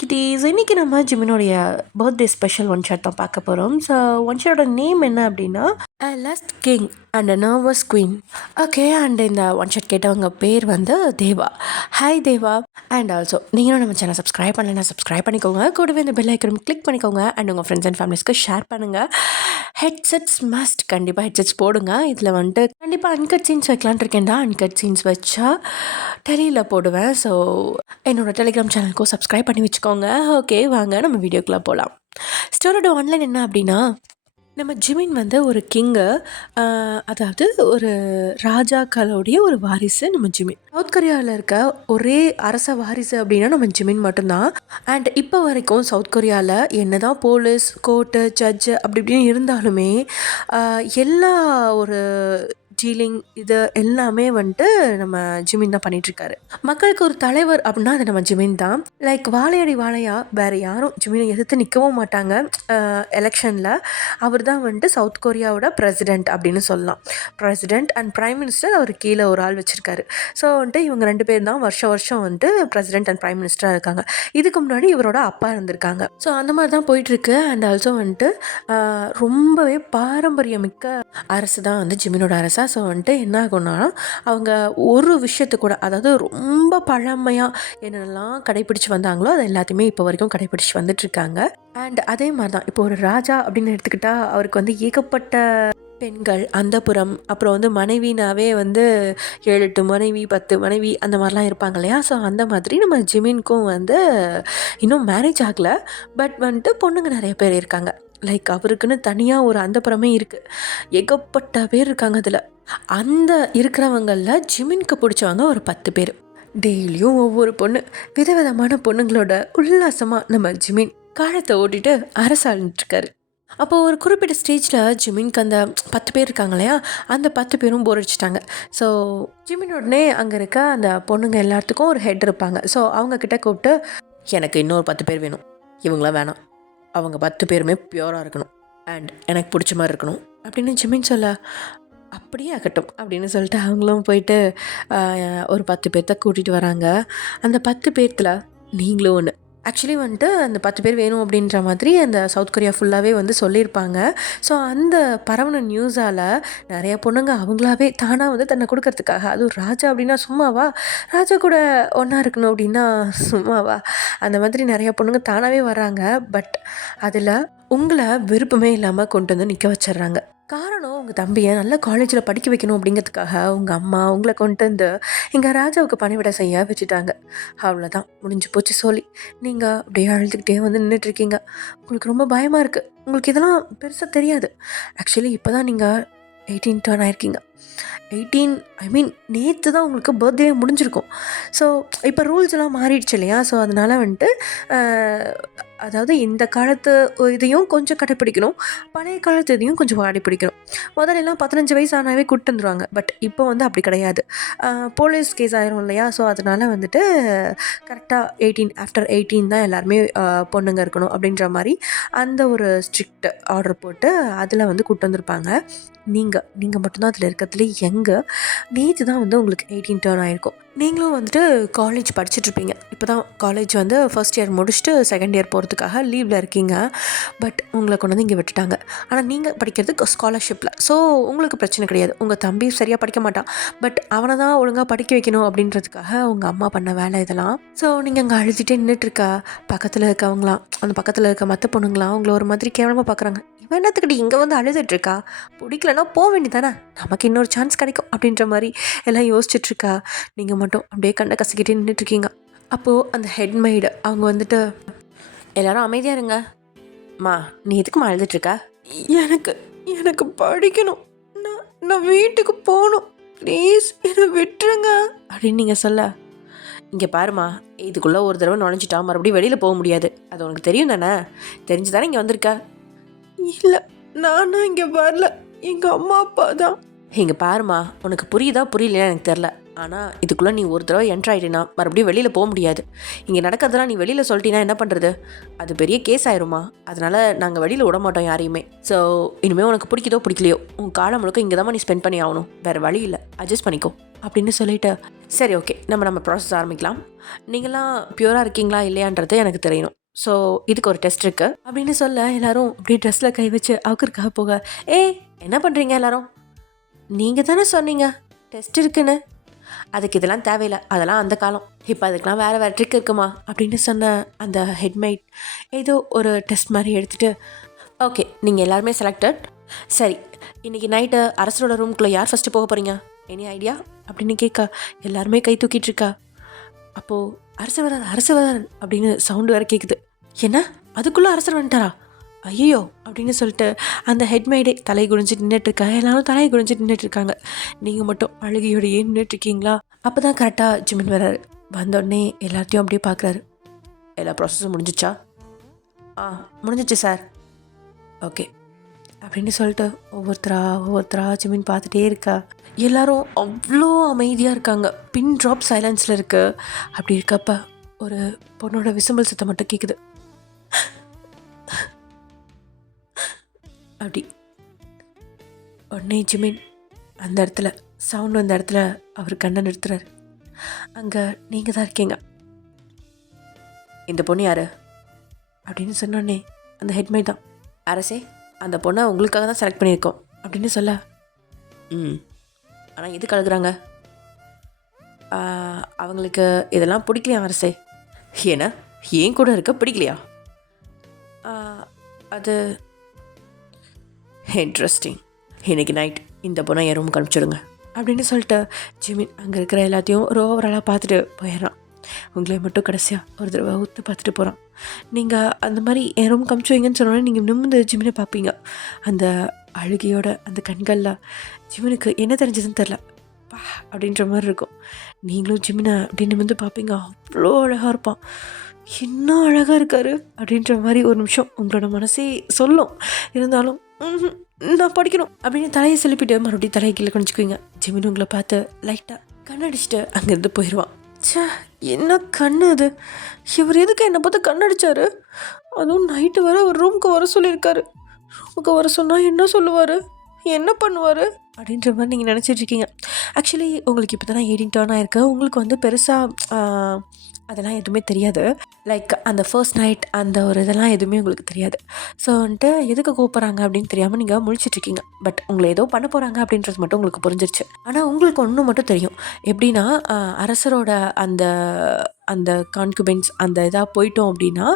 Kitties இன்றைக்கி நம்ம ஜிமினோடைய பர்த்டே ஸ்பெஷல் ஒன் ஷாட் தான் பார்க்க போகிறோம். ஸோ ஒன் ஷாட்டோட நேம் என்ன அப்படின்னா last king and nervous queen. Okay, and இந்த ஒன் ஷாட் கேட்டவங்க பேர் வந்து Deva. Hi Deva. And also நீங்களும் நம்ம சேனல் சப்ஸ்கிரைப் பண்ணலைன்னா சப்ஸ்கிரைப் பண்ணிக்கோங்க. கூடவே இந்த பெல் ஐக்கனும் கிளிக் பண்ணிக்கோங்க. அண்ட் உங்கள் ஃப்ரெண்ட்ஸ் அண்ட் ஃபேமிலிஸ்க்கு ஷேர் பண்ணுங்கள். ஹெட்செட்ஸ் மஸ்ட், கண்டிப்பாக ஹெட்செட்ஸ் போடுங்க. இதில் வந்துட்டு கண்டிப்பாக அன்கட் சீன்ஸ் வைக்கலான் இருக்கேன்டா. அன்கட் சீன்ஸ் வச்சா டெலியில் போடுவேன். ஸோ என்னோடய டெலிகிராம் சேனலுக்கும் சப்ஸ்கிரைப் பண்ணி வச்சுக்கோங்க. ஓகே, வாங்க நம்ம வீடியோக்குள்ளே போகலாம். ஸ்டோரியோட ஆன்லைன் என்ன அப்படின்னா, நம்ம ஜிமின் வந்து ஒரு கிங்கு, அதாவது ஒரு ராஜாக்களுடைய ஒரு வாரிசு நம்ம ஜிமின். சவுத் கொரியாவில் இருக்க ஒரே அரச வாரிசு அப்படின்னா நம்ம ஜிமின் மட்டும்தான். அண்ட் இப்போ வரைக்கும் சவுத் கொரியாவில் என்ன தான் போலீஸ், கோர்ட்டு, ஜட்ஜு அப்படி இப்படின்னு இருந்தாலுமே எல்லா ஒரு டீலிங் இது எல்லாமே வந்துட்டு நம்ம ஜிமின் தான் பண்ணிகிட்ருக்காரு. மக்களுக்கு ஒரு தலைவர் அப்படின்னா அது நம்ம ஜிமின் தான். லைக் வாழையடி வாழையா வேறு யாரும் ஜிமினை எதிர்த்து நிற்கவும் மாட்டாங்க. எலெக்ஷனில் அவர் தான் வந்துட்டு சவுத் கொரியாவோட பிரசிடெண்ட் அப்படின்னு சொல்லலாம். பிரசிடெண்ட் அண்ட் பிரைம் மினிஸ்டர் அவர் கீழே ஒரு ஆள் வச்சுருக்காரு. ஸோ வந்துட்டு இவங்க 2 பேர் தான் வருஷம் வந்துட்டு பிரசிடெண்ட் அண்ட் பிரைம் மினிஸ்டராக இருக்காங்க. இதுக்கு முன்னாடி இவரோட அப்பா இருந்திருக்காங்க. ஸோ அந்த மாதிரி தான் போயிட்டுருக்கு. அண்ட் ஆல்சோ வந்துட்டு ரொம்பவே பாரம்பரியமிக்க அரசு தான் வந்து ஜிமினோட அரசா. ஸோ வந்துட்டு என்ன ஆகும்னா, அவங்க ஒரு விஷயத்து கூட, அதாவது ரொம்ப பழமையாக என்னெல்லாம் கடைப்பிடிச்சு வந்தாங்களோ அது எல்லாத்தையுமே இப்போ வரைக்கும் கடைப்பிடிச்சு வந்துட்டுருக்காங்க. அண்ட் அதே மாதிரி தான் இப்போ ஒரு ராஜா அப்படின்னு எடுத்துக்கிட்டால் அவருக்கு வந்து ஏகப்பட்ட பெண்கள், அந்தப்புறம், அப்புறம் வந்து மனைவினாவே வந்து 7-8 மனைவி, 10 மனைவி அந்த மாதிரிலாம் இருப்பாங்க இல்லையா. ஸோ அந்த மாதிரி நம்ம ஜிமின்க்கும் வந்து இன்னும் மேரேஜ் ஆகலை, பட் வந்துட்டு பொண்ணுங்க நிறைய பேர் இருக்காங்க. லைக் அவருக்குன்னு தனியாக ஒரு அந்தப்புறமே இருக்குது. ஏகப்பட்ட பேர் இருக்காங்க அதில். அந்த இருக்கிறவங்களில் ஜிமின்க்கு பிடிச்சவங்க ஒரு 10 பேர். டெய்லியும் ஒவ்வொரு பொண்ணு, விதவிதமான பொண்ணுங்களோட உல்லாசமாக நம்ம ஜிமின் காலத்தை ஓட்டிட்டு அரசாண்டுருக்காரு. அப்போது ஒரு குறிப்பிட்ட ஸ்டேஜில் ஜிமின்க்கு அந்த 10 பேர் இருக்காங்க இல்லையா, அந்த 10 பேரும் போர் அடிச்சிட்டாங்க. ஸோ ஜிமின் உடனே அங்கே இருக்க அந்த பொண்ணுங்க எல்லாத்துக்கும் ஒரு ஹெட் இருப்பாங்க. ஸோ அவங்கக்கிட்ட கூப்பிட்டு, எனக்கு இன்னொரு 10 பேர் வேணும், இவங்களாம் வேணாம், அவங்க 10 பேருமே பியூராக இருக்கணும் அண்ட் எனக்கு பிடிச்ச மாதிரி இருக்கணும் அப்படின்னு ஜிமின் சொல்ல, அப்படியே ஆகட்டும் அப்படின்னு சொல்லிட்டு அவங்களும் போயிட்டு ஒரு 10 பேர்த்த கூட்டிகிட்டு வராங்க. அந்த 10 பேர்த்தில் நீங்களும் ஒன்று. ஆக்சுவலி வந்துட்டு அந்த 10 பேர் வேணும் அப்படின்ற மாதிரி அந்த சவுத் கொரியா ஃபுல்லாகவே வந்து சொல்லியிருப்பாங்க. ஸோ அந்த பரவன நியூஸால் நிறைய பொண்ணுங்க அவங்களாவே தானாக வந்து தன்னை கொடுக்கறதுக்காக, அதுவும் ராஜா அப்படின்னா சும்மாவா, ராஜா கூட ஒன்றா இருக்கணும் அப்படின்னா சும்மாவா, அந்த மாதிரி நிறைய பொண்ணுங்க தானாகவே வராங்க. பட் அதில் உங்களை விருப்பமே இல்லாமல் கொண்டு வந்து நிற்க வச்சிட்றாங்க. காரணம், உங்கள் தம்பியை நல்ல காலேஜில் படிக்க வைக்கணும் அப்படிங்கிறதுக்காக உங்கள் அம்மா உங்களை கொண்டு வந்து எங்கள் ராஜாவுக்கு பணிவிட செய்ய வச்சுட்டாங்க. அவ்வளோதான், முடிஞ்சு போச்சு சொல்லி நீங்கள் அப்படியே அழுதுகிட்டே வந்து நின்றுட்டுருக்கீங்க. உங்களுக்கு ரொம்ப பயமாக இருக்குது. உங்களுக்கு இதெல்லாம் பெருசாக தெரியாது. ஆக்சுவலி இப்போ தான் நீங்கள் 18 டர்ன் ஆகிருக்கீங்க. 18 ஐ மீன் நேற்று தான் உங்களுக்கு பர்த்டே முடிஞ்சிருக்கும். ஸோ இப்போ ரூல்ஸ் எல்லாம் மாறிடுச்சு இல்லையா. ஸோ அதனால் வந்துட்டு அதாவது இந்த காலத்து இதையும் கொஞ்சம் கடைப்பிடிக்கணும், பழைய காலத்து இதையும் கொஞ்சம் கடைப்பிடிக்கணும். முதலெல்லாம் 15 வயசு ஆனாவே கூப்பிட்டு வந்துடுவாங்க. பட் இப்போ வந்து அப்படி கிடையாது. போலீஸ் கேஸ் ஆயிரும் இல்லையா. ஸோ அதனால் வந்துட்டு கரெக்டாக 18 ஆஃப்டர் 18 தான் எல்லாருமே பொண்ணுங்க இருக்கணும் அப்படின்ற மாதிரி அந்த ஒரு ஸ்ட்ரிக்ட் ஆர்டர் போட்டு அதில் வந்து கூப்பிட்டு வந்திருப்பாங்க. நீங்கள் மட்டும்தான் அதில் இருக்கிறதுலே நேற்று தான் வந்து உங்களுக்கு 18 டர்ன் ஆகிருக்கும். நீங்களும் வந்துட்டு காலேஜ் படிச்சுட்ருப்பீங்க. இப்போ தான் காலேஜ் வந்து ஃபர்ஸ்ட் இயர் முடிச்சுட்டு செகண்ட் இயர் போகிறதுக்காக லீவில் இருக்கீங்க. பட் உங்களை கொண்டு வந்து இங்கே விட்டுட்டாங்க. ஆனால் நீங்கள் படிக்கிறதுக்கு ஸ்காலர்ஷிப்பில். ஸோ உங்களுக்கு பிரச்சனை கிடையாது. உங்கள் தம்பி சரியாக படிக்க மாட்டான், பட் அவனை தான் ஒழுங்காக படிக்க வைக்கணும் அப்படின்றதுக்காக உங்கள் அம்மா பண்ண வேலை இதெல்லாம். ஸோ நீங்கள் அங்கே அழுதுகிட்டே நின்றுட்டுருக்கா. பக்கத்தில் இருக்கவங்களாம், அந்த பக்கத்தில் இருக்க மற்ற பொண்ணுங்களாம் உங்களை ஒரு மாதிரி கேவலமாக பார்க்குறாங்க. இவன் என்னத்துக்கிட்ட இங்கே வந்து அழுதுட்டுருக்கா, பிடிக்கலன்னா போக வேண்டியதானே, நமக்கு இன்னொரு சான்ஸ் கிடைக்கும் அப்படின்ற மாதிரி எல்லாம் யோசிச்சுட்ருக்கா. நீங்கள் மட்டும் அப்படியே கண்ணை கசக்கிட்டே நின்றுட்டுருக்கீங்க. அப்போது அந்த ஹெட்மெய்டு அவங்க வந்துட்டு, எல்லாரும் அமைதியாக இருங்க, மா நீ எதுக்குமா அழுதுட்ருக்கா, எனக்கு எனக்கு படிக்கணும், நான் வீட்டுக்கு போகணும், ப்ளீஸ் என்னை விட்டுருங்க அப்படின்னு நீங்கள் சொல்ல, இங்கே பாருமா, இதுக்குள்ளே ஒரு தடவை நுழைஞ்சிட்டா மறுபடியும் வெளியில் போக முடியாது, அது உனக்கு தெரியும் தானே, தெரிஞ்சு தானே இங்கே வந்திருக்க. இல்லை, நானும் இங்கே வரல, எங்கள் அம்மா அப்பா தான். இங்கே பாருமா, உனக்கு புரியுதா புரியலையா எனக்கு தெரில, ஆனால் இதுக்குள்ளே நீ ஒரு தடவை என்ட்ரு ஆகிட்டேன்னா மறுபடியும் வெளியில் போக முடியாது. இங்கே நடக்கிறதெல்லாம் நீ வெளியில் சொல்லிட்டீங்கன்னா என்ன பண்ணுறது? அது பெரிய கேஸ் ஆயிருமா? அதனால் நாங்கள் வெளியில் விட மாட்டோம் யாரையுமே. ஸோ இனிமேல் உனக்கு பிடிக்குதோ பிடிக்கலையோ உன் காலம் முழுக்க இங்கே தான் நீ ஸ்பெண்ட் பண்ணி ஆகணும், வேறு வழி இல்லை, அட்ஜஸ்ட் பண்ணிக்கோ அப்படின்னு சொல்லிட்டு, சரி ஓகே நம்ம ப்ராசஸ் ஆரம்பிக்கலாம். நீங்களாம் பியூராக இருக்கீங்களா இல்லையான்றது எனக்கு தெரியணும். ஸோ இதுக்கு ஒரு டெஸ்ட் இருக்குது அப்படின்னு சொல்ல எல்லாரும் அப்படியே ட்ரெஸ்ஸில் கை வச்சு அவருக்காக போக, என்ன பண்ணுறீங்க எல்லாரும்? நீங்கள் தானே சொன்னீங்க டெஸ்ட் இருக்குன்னு. அதுக்கு இதெல்லாம் தேவையில்லை, அதெல்லாம் அந்த காலம். இப்போ அதுக்கெலாம் வேறு ட்ரிக் இருக்குமா அப்படின்னு சொன்ன அந்த ஹெட்மைட் ஏதோ ஒரு டெஸ்ட் மாதிரி எடுத்துகிட்டு, ஓகே நீங்கள் எல்லாருமே செலக்டட். சரி, இன்றைக்கி நைட்டு அரசரோட ரூம்குள்ளே யார் ஃபஸ்ட்டு போக போகிறீங்க? எனி ஐடியா அப்படின்னு கேட்க எல்லாருமே கை தூக்கிட்டுருக்கா. அப்போது அரசர் வரார் அப்படின்னு சவுண்டு வேறு கேட்குது. என்ன அதுக்குள்ளே அரசர் வந்துட்டாரா? ஐயோ அப்படின்னு சொல்லிட்டு அந்த ஹெட்மைடே தலை குடிஞ்சு நின்றுட்டுருக்கா. எல்லாரும் தலையை குடிஞ்சு நின்றுட்டுருக்காங்க. நீங்கள் மட்டும் அழுகையோடையே நின்றுட்டுருக்கீங்களா? அப்போ தான் கரெக்டாக ஜிமின் வர்றாரு. வந்தோடனே எல்லாத்தையும் அப்படியே பார்க்குறாரு. எல்லா ப்ராசஸும் முடிஞ்சிச்சா? முடிஞ்சிச்சு சார். ஓகே அப்படின்னு சொல்லிட்டு ஒவ்வொருத்தரா ஜிமின் பார்த்துட்டே இருக்கா. எல்லாரும் அவ்வளோ அமைதியாக இருக்காங்க. பின் ட்ராப் சைலன்ஸில் இருக்குது. அப்படி இருக்கப்ப ஒரு பொண்ணோட விசும்பல் சத்தம் மட்டும் கேட்குது. அப்படி உடனே ஜிமின் அந்த இடத்துல சவுண்ட் வந்த இடத்துல அவர் கண்ணை நிறுத்துறாரு. அங்கே நீங்கள் தான் இருக்கீங்க. இந்த பொண்ணு யார் அப்படின்னு சொன்னோடனே அந்த ஹெட்மைட் தான், அரசே அந்த பொண்ணை உங்களுக்காக தான் செலக்ட் பண்ணியிருக்கோம் அப்படின்னு சொல்ல, ஆனால் எதுக்கு அழுகுறாங்க? அவங்களுக்கு இதெல்லாம் பிடிக்கலையா அரசே? ஏன்னா ஏன் கூட இருக்க பிடிக்கலையா? அது இன்ட்ரெஸ்டிங். இன்றைக்கி நைட் இந்த பொண்ணை என் ரூமுக்கு அனுப்பிச்சிடுங்க அப்படின்னு சொல்லிட்டு ஜிமின் அங்கே இருக்கிற எல்லாத்தையும் ஒரு ஓவராலாக பார்த்துட்டு போயிடுறான். உங்களை மட்டும் கடைசியாக ஒரு தடவை ஊற்று பார்த்துட்டு போகிறான். நீங்கள் அந்த மாதிரி என் ரூம் கமிச்சு வைங்கன்னு சொன்னோன்னே நீங்கள் நிமிர்ந்து ஜிமினை பார்ப்பீங்க. அந்த அழுகையோட அந்த கண்களில் ஜிமினுக்கு என்ன தெரிஞ்சதுன்னு தெரில, பா அப்படின்ற மாதிரி இருக்கும். நீங்களும் ஜிமினை அப்படின்னு நிமிர்ந்து பார்ப்பீங்க. அவ்வளோ அழகாக இருப்பான். என்ன அழகாக இருக்கார் அப்படின்ற மாதிரி ஒரு நிமிஷம் உங்களோட மனசே சொல்லும். இருந்தாலும் நான் படிக்கணும் அப்படின்னு தலையை செலுப்பிட்டு மறுபடியும் தலையை கீழே குனிச்சுக்குவீங்க. ஜிமின் உங்களை பார்த்து லைட்டாக கண்ணடிச்சுட்டு அங்கேருந்து போயிடுவான். சே என்ன கண்ணு அது? இவர் எதுக்கு என்னை பார்த்து கண்ணடிச்சாரு? அதுவும் நைட்டு வர அவர் ரூமுக்கு வர சொல்லியிருக்காரு. ரூமுக்கு வர சொன்னால் என்ன சொல்லுவார், என்ன பண்ணுவார் அப்படின்ற மாதிரி நீங்கள் நினச்சிட்ருக்கீங்க. ஆக்சுவலி உங்களுக்கு இப்போ தான் 18 டர்ன் ஆகிருக்கு. உங்களுக்கு வந்து பெருசாக அதெல்லாம் எதுவுமே தெரியாது. லைக் அந்த ஃபர்ஸ்ட் நைட் அந்த ஒரு இதெல்லாம் எதுவுமே உங்களுக்கு தெரியாது. ஸோ வந்துட்டு எதுக்கு கூப்பிட்றாங்க அப்படின்னு தெரியாமல் நீங்கள் முழிச்சிட்ருக்கீங்க. பட் உங்களை ஏதோ பண்ண போகிறாங்க அப்படின்றது மட்டும் உங்களுக்கு புரிஞ்சிருச்சு. ஆனால் உங்களுக்கு ஒன்று மட்டும் தெரியும். எப்படின்னா அரசரோட அந்த அந்த கான்குபென்ஸ் அந்த இதாக போயிட்டோம் அப்படின்னா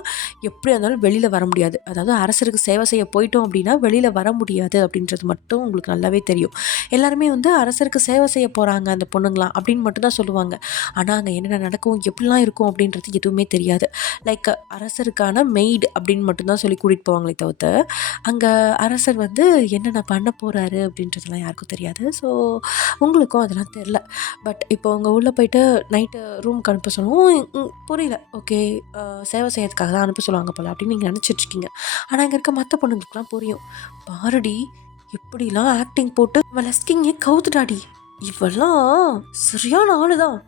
எப்படி இருந்தாலும் வெளியில் வர முடியாது. அதாவது அரசருக்கு சேவை செய்ய போயிட்டோம் அப்படின்னா வெளியில் வர முடியாது அப்படின்றது மட்டும் உங்களுக்கு நல்லாவே தெரியும். எல்லாருமே வந்து அரசருக்கு சேவை செய்ய போகிறாங்க அந்த பொண்ணுங்களாம் அப்படின்னு மட்டும்தான் சொல்லுவாங்க. ஆனால் அங்கே என்னென்ன நடக்கும் எப்படிலாம் இருக்கும் அப்படின்றது எதுவுமே தெரியாது. லைக் அரசருக்கான மெய்டு அப்படின்னு மட்டும்தான் சொல்லி கூட்டிகிட்டு போவாங்களே தவிர்த்து அங்கே அரசர் வந்து என்னென்ன பண்ண போகிறாரு அப்படின்றதெல்லாம் யாருக்கும் தெரியாது. ஸோ உங்களுக்கும் அதெல்லாம் தெரில. பட் இப்போ உங்கள் உள்ளே போயிட்டு நைட்டு ரூமுக்கு அனுப்ப சொன்னோம் புரியல. ஓகே சேவை செய்யறதுக்காக தான் அனுப்ப சொல்லுவாங்க போல் அப்படின்னு நீங்கள் நினச்சிட்ருக்கீங்க. ஆனால் இங்கே இருக்க மற்ற பொண்ணுங்களுக்குலாம் புரியும். பாரடி எப்படிலாம் ஆக்டிங் போட்டு லஸ்கிங்கே கவுத்துட்டாடி, இவெல்லாம் சரியான ஆளு தான்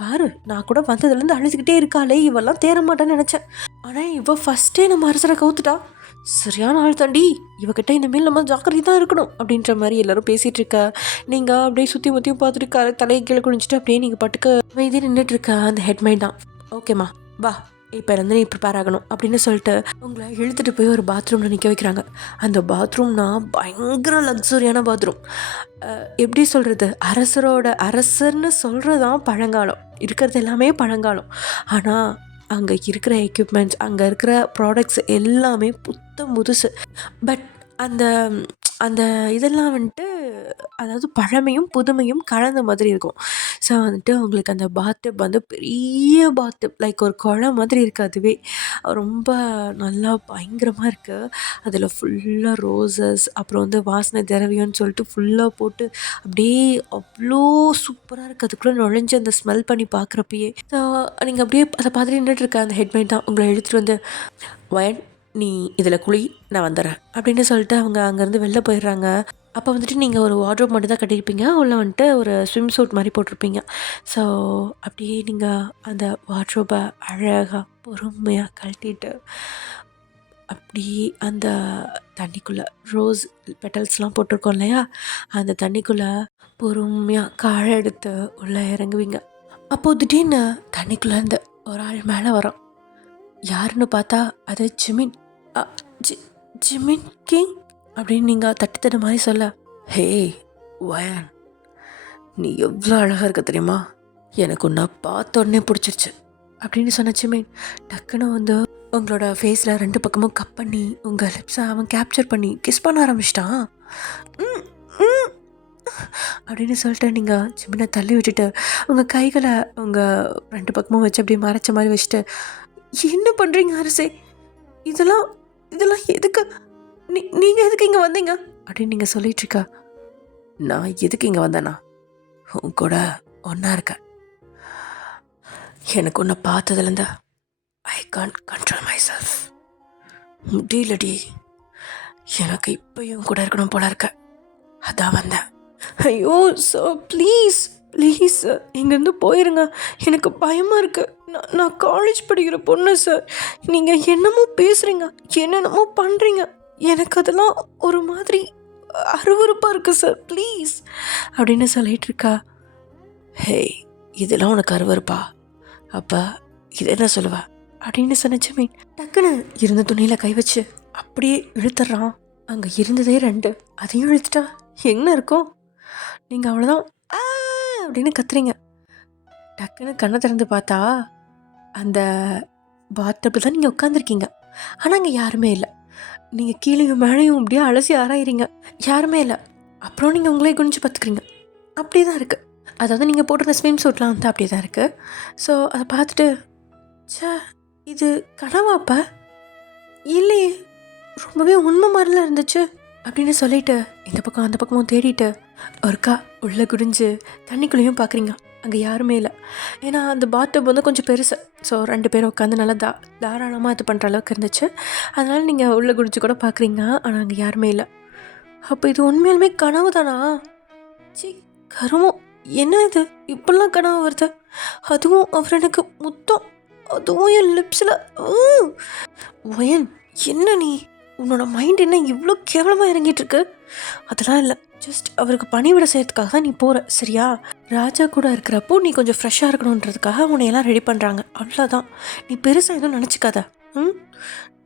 பாரு. நான் கூட வந்ததுலேருந்து அழுதுகிட்டே இருக்காளே, இவெல்லாம் தேர மாட்டான்னு நினச்சேன். ஆனால் இவ ஃபஸ்ட்டே நம்ம அரசரை கவுத்துட்டா, சரியான ஆள் தாண்டி, இவகிட்ட இனிமேல் நம்ம ஜாக்கிரதை தான் இருக்கணும் அப்படின்ற மாதிரி எல்லாரும் பேசிகிட்டு இருக்க. நீங்கள் அப்படியே சுற்றி முற்றியும் பார்த்துட்டு தலையை கீழே குனிஞ்சிட்டு அப்படியே நீங்கள் பாட்டுக்கு வைத்தியம் நின்றுட்டு இருக்க. அந்த ஹெட்மைட் தான், ஓகேம்மா வா இப்போ இருந்து நீ ப்ரிப்பேர் ஆகணும் அப்படின்னு சொல்லிட்டு உங்களை இழுத்துட்டு போய் ஒரு பாத்ரூமில் நிற்க வைக்கிறாங்க. அந்த பாத்ரூம்னா பயங்கர லக்ஸுரியான பாத்ரூம். எப்படி சொல்கிறது, அரசர்னு சொல்கிறதான் பழங்காலம், இருக்கிறது எல்லாமே பழங்காலம். ஆனால் அங்கே இருக்கிற எக்யூப்மெண்ட்ஸ் அங்கே இருக்கிற ப்ராடக்ட்ஸ் எல்லாமே புத்தம் புதுசு. பட் அந்த அந்த இதெல்லாம் வந்துட்டு அதாவது பழமையும் புதுமையும் கலந்த மாதிரி இருக்கும். ஸோ வந்துட்டு உங்களுக்கு அந்த பாத்டப் வந்து பெரிய பாத்டப் லைக் ஒரு குளம் மாதிரி இருக்குது. அதுவே ரொம்ப நல்லா பயங்கரமாக இருக்குது. அதில் ஃபுல்லாக ரோசஸ் அப்புறம் வந்து வாசனை திரவியம்னு சொல்லிட்டு ஃபுல்லாக போட்டு அப்படியே அவ்வளோ சூப்பராக இருக்குது. அதுக்குள்ளே நுழைஞ்சு அந்த ஸ்மெல் பண்ணி பார்க்குறப்பயே ஸோ நீங்கள் அப்படியே அதை பார்த்துட்டு நின்றுட்டுருக்க. அந்த ஹெட்மைட் தான் உங்களை எடுத்துகிட்டு வந்து வயன் நீ இதில் குழி நான் வந்துடுறேன் அப்படின்னு சொல்லிட்டு அவங்க அங்கேருந்து வெளில போயிடுறாங்க. அப்போ வந்துட்டு நீங்கள் ஒரு வார்ட்ரோப் மட்டும் தான் கட்டியிருப்பீங்க. உள்ள வந்துட்டு ஒரு ஸ்விம் சூட் மாதிரி போட்டிருப்பீங்க. ஸோ அப்படியே நீங்கள் அந்த வார்ட்ரோபை அழகாக பொறுமையாக கழட்டிட்டு அப்படியே அந்த தண்ணிக்குள்ளே ரோஸ் பெட்டல்ஸ்லாம் போட்டிருக்கோம் இல்லையா, அந்த தண்ணிக்குள்ளே பொறுமையாக காலை எடுத்து உள்ளே இறங்குவீங்க. அப்போது திடீர்னு தண்ணிக்குள்ளேருந்து ஒரு ஆள் மேலே வரோம். யாருன்னு பார்த்தா அது ஜிமின். அ, ஜி ஜிமின் கிங் அப்படின்னு நீங்கள் தட்டு தட்டு மாதிரி சொல்ல, ஹே வயன், நீ எவ்வளோ அழகாக இருக்க தெரியுமா, எனக்கு உன்னை பார்த்த உடனே பிடிச்சிருச்சு அப்படின்னு சொன்ன ஜிமின். டக்குன்னு வந்து உங்களோட ஃபேஸில் 2 பக்கமும் கப் பண்ணி உங்கள் லிப்ஸை அவன் கேப்சர் பண்ணி கிஸ் பண்ண ஆரம்பிச்சிட்டான். ம் ம் அப்படின்னு சொல்லிட்டு நீங்கள் ஜிமினை தள்ளி விட்டுட்டு உங்கள் கைகளை உங்கள் 2 பக்கமும் வச்சு அப்படியே மறைச்ச மாதிரி வச்சுட்டு, என்ன பண்ணுறீங்க அரசே, இதெல்லாம் இதெல்லாம் எதுக்கு, நீங்கள் எதுக்கு இங்கே வந்தீங்க அப்படின்னு நீங்கள் சொல்லிகிட்ருக்கா. நான் எதுக்கு இங்கே வந்தேன்னா உன் கூட ஒன்றா இருக்கேன். எனக்கு உன்னை பார்த்ததுலேருந்து I can't control myself. முடியலடி, எனக்கு இப்போயும் கூட இருக்கணும் போல இருக்க, அதான் வந்தேன். ஐயோ சார், ப்ளீஸ் ப்ளீஸ் சார், இங்கேருந்து போயிருங்க, எனக்கு பயமாக இருக்குது. நான் காலேஜ் படிக்கிற பொண்ணு சார், நீங்கள் என்னமோ பேசுகிறீங்க, என்னென்னமோ பண்ணுறீங்க, எனக்கு அதெல்லாம் ஒரு மாதிரி அருவருப்பாக இருக்குது சார், ப்ளீஸ் அப்படின்னு சொல்லிட்டு இருக்கா. ஹே, இதெல்லாம் உனக்கு அருவருப்பா, அப்போ இதை என்ன சொல்லுவா அப்படின்னு சொன்னச்சுமே டக்குன்னு இருந்த துணியில் கை வச்சு அப்படியே இழுத்துட்றான். அங்கே இருந்ததே 2, அதையும் இழுத்துட்டா என்ன இருக்கும், நீங்கள் அவ்வளோதான் ஆ அப்படின்னு கத்துறீங்க. டக்குன்னு கண்ணை திறந்து பார்த்தா அந்த பாத்டப்பில் தான் நீங்கள் உட்காந்துருக்கீங்க. ஆனால் அங்கே யாருமே இல்லை. நீங்கள் கீழேயும் மேலேயும் அப்படியே அலசி ஆராயிறீங்க, யாருமே இல்லை. அப்புறம் நீங்கள் உங்களே குனிஞ்சு பார்த்துக்கிறீங்க, அப்படியே தான் இருக்குது. அதாவது நீங்கள் போட்டிருந்த ஸ்விம் சூட்லாம் வந்து அப்படியே தான் இருக்குது. ஸோ அதை பார்த்துட்டு, சே இது கனவாப்பா, இல்லையே ரொம்பவே உண்மை மாதிரிலாம் இருந்துச்சு அப்படின்னு சொல்லிட்டு இந்த பக்கம் அந்த பக்கமும் தேடிட்டு ஒருக்கா உள்ளே குடிஞ்சு தண்ணிக்குள்ளேயும் பார்க்குறீங்க, அங்கே யாருமே இல்லை. ஏன்னா அந்த பாத்டப் வந்து கொஞ்சம் பெருசு. ஸோ 2 பேரும் உட்காந்து நல்லா தாராளமாக இது பண்ணுற அளவுக்கு இருந்துச்சு. அதனால் நீங்கள் உள்ளே குடிச்சு கூட பார்க்குறீங்க, ஆனால் அங்கே யாருமே இல்லை. அப்போ இது உண்மையாலுமே கனவு தானா? சி கருமம், என்ன இது இப்படிலாம் கனவு வருது, அதுவும் அவர் எனக்கு முத்தம், அதுவும் என் லிப்ஸில். வயன், என்ன நீ, உன்னோட மைண்ட் என்ன இவ்வளோ கேவலமாக இறங்கிட்டு இருக்கு? அதெல்லாம் இல்லை, ஜஸ்ட் அவருக்கு பணிவிட செய்யறதுக்காக தான் நீ போகிற, சரியா? ராஜா கூட இருக்கிறப்போ நீ கொஞ்சம் ஃப்ரெஷ்ஷாக இருக்கணுன்றதுக்காக உன்னையெல்லாம் ரெடி பண்ணுறாங்க, அவ்வளோதான். நீ பெருசாக எதுவும் நினச்சிக்காத.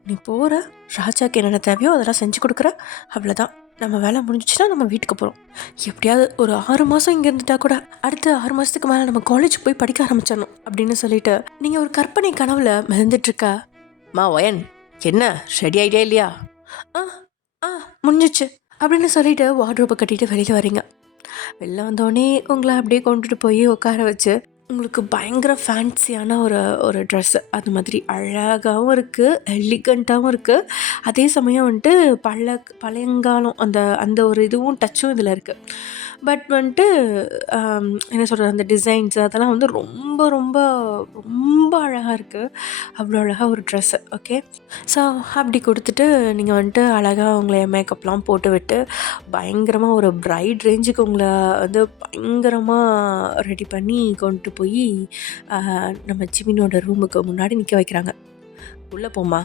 நீ போகிற, ராஜாவுக்கு என்னென்ன தேவையோ அதெல்லாம் செஞ்சு கொடுக்குற, அவ்வளோதான். நம்ம வேலை முடிஞ்சிச்சுன்னா நம்ம வீட்டுக்கு போகிறோம். எப்படியாவது ஒரு 6 மாதம் இங்கே இருந்துட்டா கூட அடுத்த 6 மாதத்துக்கு மேலே நம்ம காலேஜுக்கு போய் படிக்க ஆரம்பிச்சிடணும் அப்படின்னு சொல்லிட்டு நீங்கள் ஒரு கற்பனை கனவுல மிதந்துட்டுருக்க. மா வயன், என்ன ரெடி ஆகிட்டே இல்லையா? ஆ ஆ முடிஞ்சிச்சு அப்படின்னு சொல்லிட்டு வார்ட்ரோப்பை கட்டிட்டு வெளியில் வரீங்க. வெளில வந்தோடனே உங்களை அப்படியே கொண்டுட்டு போய் உட்கார வச்சு உங்களுக்கு பயங்கர ஃபேன்சியான ஒரு ட்ரெஸ்ஸு, அது மாதிரி அழகாகவும் இருக்குது, எலிகண்ட்டாகவும் இருக்குது. அதே சமயம் வந்துட்டு பழையங்காலம் அந்த அந்த ஒரு இதுவும் டச்சும் இதில் இருக்குது. பட் வந்துட்டு என்ன சொல்கிறது, அந்த டிசைன்ஸு அதெல்லாம் வந்து ரொம்ப ரொம்ப ரொம்ப அழகாக இருக்குது. அவ்வளோ அழகாக ஒரு ட்ரெஸ்ஸு. ஓகே, ஸோ அப்படி கொடுத்துட்டு நீங்கள் வந்துட்டு அழகாக உங்களை மேக்கப்லாம் போட்டு விட்டு பயங்கரமாக ஒரு பிரைட் ரேஞ்சுக்கு உங்களை வந்து பயங்கரமாக ரெடி பண்ணி கொண்டு போய் நம்ம ஜிமினோட ரூமுக்கு முன்னாடி நிற்க வைக்கிறாங்க. உள்ளே போமா,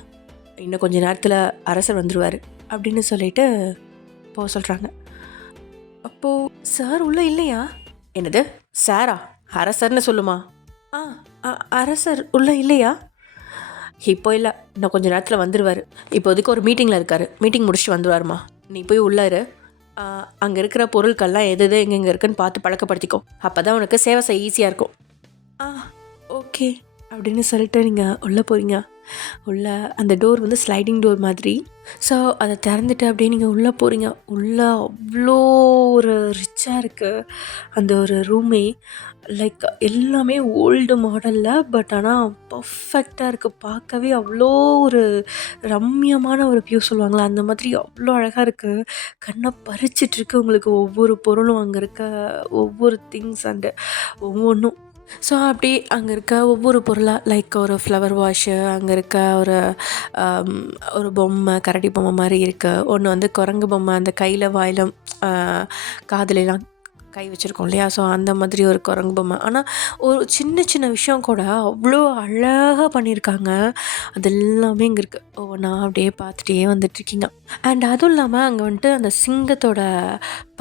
இன்னும் கொஞ்சம் நேரத்தில் அரசர் வந்துடுவார் அப்படின்னு சொல்லிட்டு போக சொல்கிறாங்க. அப்போது சார் உள்ளே இல்லையா? என்னது சாரா? அரசர்னு சொல்லுமா? அரசர் உள்ளே இல்லையா? இப்போ இல்லை, இன்னும் கொஞ்சம் நேரத்தில் வந்துடுவார். இப்போதைக்கு ஒரு மீட்டிங்கில் இருக்கார், மீட்டிங் முடிச்சுட்டு வந்துடுவாருமா. நீ போய் உள்ளாரு, அங்கே இருக்கிற பொருட்கள்லாம் எது எங்கெங்கே இருக்குன்னு பார்த்து பழக்கப்படுத்திக்கோ, அப்போ தான் உனக்கு சேவை செய்ய ஈஸியாக இருக்கும். ஓகே அப்படின்னு சொல்லிட்டு நீங்கள் உள்ளே போகிறீங்க. உள்ளே அந்த டோர் வந்து ஸ்லைடிங் டோர் மாதிரி. ஸோ அதை திறந்துட்டு அப்படியே நீங்கள் உள்ளே போகிறீங்க. உள்ளே அவ்வளோ ஒரு ரிச்சாக இருக்குது அந்த ஒரு ரூமே. லைக் எல்லாமே ஓல்டு மாடலில், பட் ஆனால் பர்ஃபெக்டாக இருக்குது. பார்க்கவே அவ்வளோ ஒரு ரம்மியமான ஒரு வியூ சொல்லுவாங்களா, அந்த மாதிரி அவ்வளோ அழகாக இருக்குது. கண்ணை பறிச்சிட்ருக்கு உங்களுக்கு ஒவ்வொரு பொருளும், அங்கே இருக்க ஒவ்வொரு திங்ஸ் அண்டு ஒவ்வொன்றும். ஸோ அப்படி அங்கே இருக்க ஒவ்வொரு பொருளாக லைக் ஒரு ஃப்ளவர் வாஷு, அங்கே இருக்க ஒரு ஆம், ஒரு பொம்மை, கரடி பொம்மை மாதிரி இருக்கு. ஒன்று வந்து குரங்கு பொம்மை, அந்த கையில் வாயில காதுலலாம் கை வச்சுருக்கோம் இல்லையா? ஸோ அந்த மாதிரி ஒரு குரங்கு பொம்மை. ஆனால் ஒரு சின்ன சின்ன விஷயம் கூட அவ்வளோ அழகாக பண்ணியிருக்காங்க. அது எல்லாமே இங்கே இருக்குது. ஒவ்வொன்றா அப்படியே பார்த்துட்டே வந்துட்டுருக்கீங்க. அண்ட் அதுவும் இல்லாமல் அங்கே வந்துட்டு அந்த சிங்கத்தோட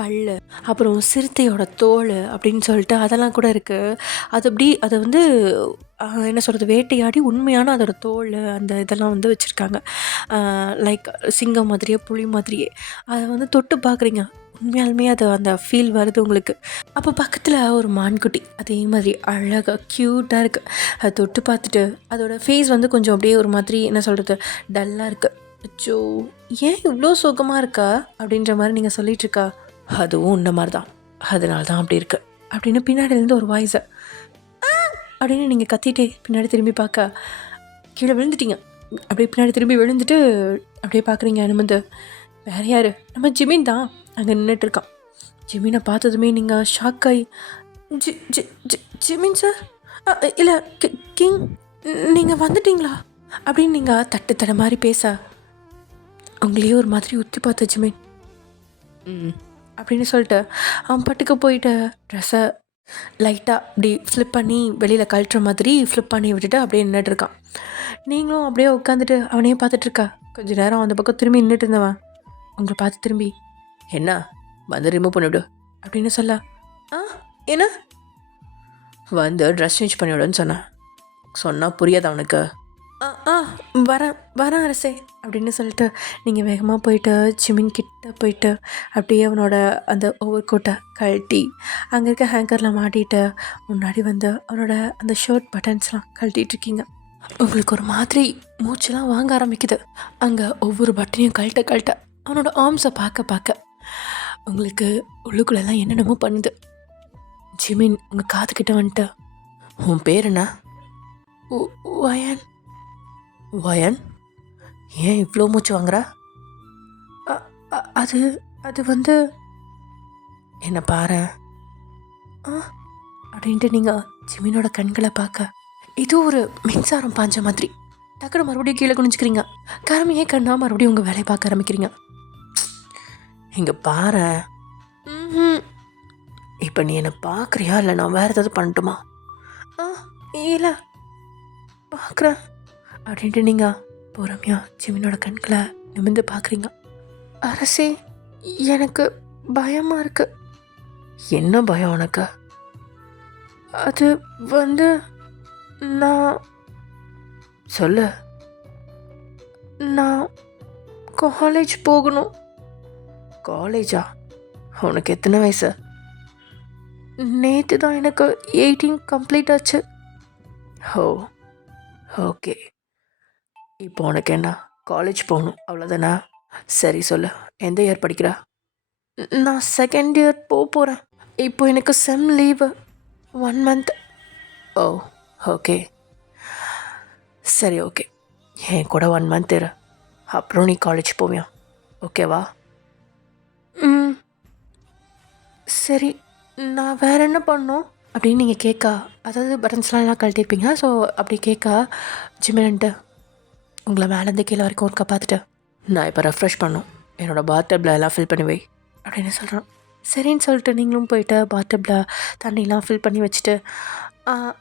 பல்லு, அப்புறம் சிறுத்தையோட தோல் அப்படின்னு சொல்லிட்டு அதெல்லாம் கூட இருக்குது. அது அப்படி அதை வந்து என்ன சொல்கிறது, வேட்டையாடி உண்மையான அதோட தோல் அந்த இதெல்லாம் வந்து வச்சுருக்காங்க. லைக் சிங்கம் மாதிரியே, புலி மாதிரியே. அதை வந்து தொட்டு பார்க்குறீங்க. உண்மையாலுமே அது அந்த ஃபீல் வருது உங்களுக்கு. அப்போ பக்கத்தில் ஒரு மான்குட்டி அதே மாதிரி அழகாக க்யூட்டாக இருக்குது. அதை தொட்டு பார்த்துட்டு அதோடய ஃபேஸ் வந்து கொஞ்சம் அப்படியே ஒரு மாதிரி என்ன சொல்கிறது, டல்லாக இருக்குது. அச்சோ, ஏன் இவ்வளோ சோகமாக இருக்கா அப்படின்ற மாதிரி நீங்கள் சொல்லிகிட்ருக்கா. அதுவும் உன்ன மாதிரி தான், அதனால தான் அப்படி இருக்குது அப்படின்னு பின்னாடிலேருந்து ஒரு வாய்ஸை அப்படின்னு நீங்கள் கத்திட்டே பின்னாடி திரும்பி பார்க்க கீழே விழுந்துட்டீங்க. அப்படியே பின்னாடி திரும்பி விழுந்துட்டு அப்படியே பார்க்குறீங்க. நிமிந்து வேற யார், நம்ம ஜிமின் தான் அங்கே நின்றுட்டுருக்கான். ஜிமினை பார்த்ததுமே நீங்கள் ஷாக் ஆகி, G G G Jimin sir, இல்லை கிங், நீங்கள் வந்துட்டீங்களா அப்படின்னு நீங்கள் தட்டு தட மாதிரி பேச உங்களையே ஒரு மாதிரி உத்தி பார்த்த ஜிமின் அப்படின்னு சொல்லிட்டு அவன் பட்டுக்க போயிட்டு ட்ரெஸ்ஸை லைட்டாக அப்படி ஃப்ளிப் பண்ணி வெளியில் கழட்டுற மாதிரி ஃப்ளிப் பண்ணி விட்டுட்டு அப்படியே நின்றுட்டுருக்கான். நீங்களும் அப்படியே உட்காந்துட்டு அவனையே பார்த்துட்ருக்கா. கொஞ்சம் நேரம் அந்த பக்கம் திரும்பி நின்றுட்டு இருந்தவன் உங்களை பார்த்து திரும்பி, என்ன வந்து ரிமூவ் பண்ணிவிடு அப்படின்னு சொல்ல, என்ன வந்து ட்ரெஸ் சேஞ்ச் பண்ணிவிடுன்னு சொன்னால் புரியாது அவனுக்கு. வரேன் அரசே அப்படின்னு சொல்லிட்டு நீங்கள் வேகமாக போயிட்டு ஜிமின் கிட்ட போயிட்டு அப்படியே அவனோட அந்த ஓவர் கோட்டை கழட்டி அங்கே இருக்க ஹேங்கரில் மாட்டிட்டு முன்னாடி வந்து அவனோட அந்த ஷர்ட் பட்டன்ஸ்லாம் கழட்டிகிட்ருக்கீங்க. உங்களுக்கு ஒரு மாதிரி மூச்செலாம் வாங்க ஆரம்பிக்குது. அங்கே ஒவ்வொரு பட்டனையும் கழட்ட அவனோட ஆர்ம்ஸை பார்க்க உங்களுக்கு உள்ளுக்குள்ளெல்லாம் என்னென்னமோ பண்ணுது. ஜிமின் உங்கள் காதுகிட்ட வந்துட்டு, உன் பேர் என்ன? வயன். வயன், ஏன் இவ்வளோ மூச்சு வாங்குற? அது அது வந்து என்ன பாரு அப்படின்ட்டு நீங்கள் ஜிமினோட கண்களை பார்க்க இது ஒரு மின்சாரம் பாஞ்ச மாதிரி டக்குனு மறுபடியும் கீழே குனிஞ்சிக்கிறீங்க. கரமையே கண்ணா மறுபடியும் உங்கள் வேலையை பார்க்க ஆரம்பிக்கிறீங்க. இங்கே பாரு, இப்போ நீ என்னை பார்க்குறியா இல்லை நான் வேறு ஏதாவது பண்ணட்டுமா? இல்லை பார்க்குறேன் அப்படின்ட்டு நீங்கள் பொறுமையாக ஜிமினோட கண்களை நிமிர்ந்து பார்க்குறீங்க. அரசே, எனக்கு பயமாக இருக்கு. என்ன பயம் உனக்கு? அது வந்து நான் சொல்லு. நான் காலேஜ் போகணும். காலேஜா? உனக்கு எத்தனை வயசு? நேற்று தான் எனக்கு 18 கம்ப்ளீட் ஆச்சு. ஓ, ஓகே. இப்போ உனக்கு என்ன, காலேஜ் போகணும் அவ்வளோதானே? சரி சொல்லு, எந்த இயர் படிக்கிறா? நான் செகண்ட் இயர் போகிறேன். இப்போ எனக்கு செம் லீவு 1 மந்த். ஓ, ஓகே. சரி, ஓகே. என் கூட 1 மந்த் இரு, அப்புறம் நீ காலேஜ் போவியா? ஓகேவா? சரி, நான் வேறு என்ன பண்ணணும் அப்படின்னு நீங்கள் கேட்கா, அதாவது பட்டன்ஸ்லாம் எல்லாம் கழட்டியிருப்பீங்க. ஸோ அப்படி கேட்கா ஜிமின்ட்டு உங்களை மேலேருந்து கீழே வரைக்கும் ஒருக்கா பார்த்துட்டு, நான் இப்போ ரெஃப்ரெஷ் பண்ணோம், என்னோடய பாத்டப்பில் எல்லாம் ஃபில் பண்ணி வை அப்படின்னு சொல்கிறான். சரின்னு சொல்லிட்டு நீங்களும் போயிட்டு பாத்டப்பில் தண்ணிலாம் ஃபில் பண்ணி வச்சுட்டு,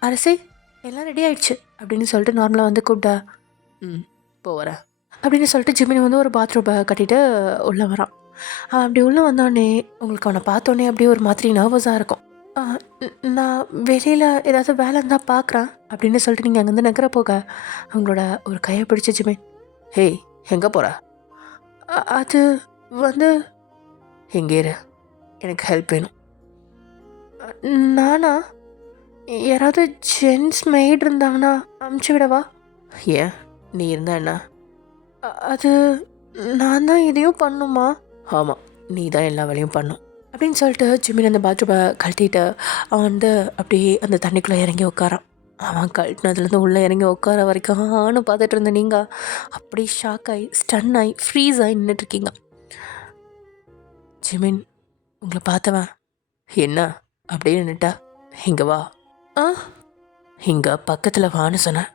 அரசே எல்லாம் ரெடி ஆகிடுச்சு அப்படின்னு சொல்லிட்டு நார்மலாக வந்து கூப்பிட்டா, போகிறேன் அப்படின்னு சொல்லிட்டு ஜிமினி வந்து ஒரு பாத்ரூமை கட்டிட்டு உள்ளே வரான். அப்படி உள்ளே வந்தோடனே உங்களுக்கு அவனை பார்த்தோன்னே அப்படியே ஒரு மாதிரி நர்வஸாக இருக்கும். நான் வெளியில் ஏதாவது வேலை இருந்தால் பார்க்குறேன் அப்படின்னு சொல்லிட்டு நீங்கள் அங்கேருந்து நகர போக அவங்களோட ஒரு கையை பிடிச்சி ஜிமின், ஹேய் எங்கே போகிற? அது வந்து எங்கே இரு, எனக்கு ஹெல்ப் வேணும். நானா? யாராவது ஜென்ஸ் மெய்டு இருந்தாங்கன்னா அமுச்சு விடவா? ஏன், நீ இருந்தா என்ன? அது நான் தான் இதையும் பண்ணுமா? ஆமாம், நீ தான் எல்லா வேலையும் பண்ணும் அப்படின்னு சொல்லிட்டு ஜிமின் அந்த பாத்ரூமை கழட்டிட்டு அவன் வந்து அப்படியே அந்த தண்ணிக்குள்ளே இறங்கி உட்காரான். அவன் கழட்டினதுலேருந்து உள்ளே இறங்கி உட்கார வரைக்கும் ஆனும் பார்த்துட்டு இருந்த நீங்கள் அப்படி ஷாக் ஆகி ஸ்டன் ஆகி ஃப்ரீஸ் ஆகி நின்றுட்டுருக்கீங்க. ஜிமின் உங்களை பார்த்தவன், என்ன அப்படியே நின்றுட்டா, இங்கே வா. இங்கே பக்கத்தில் வான்னு சொன்னேன்.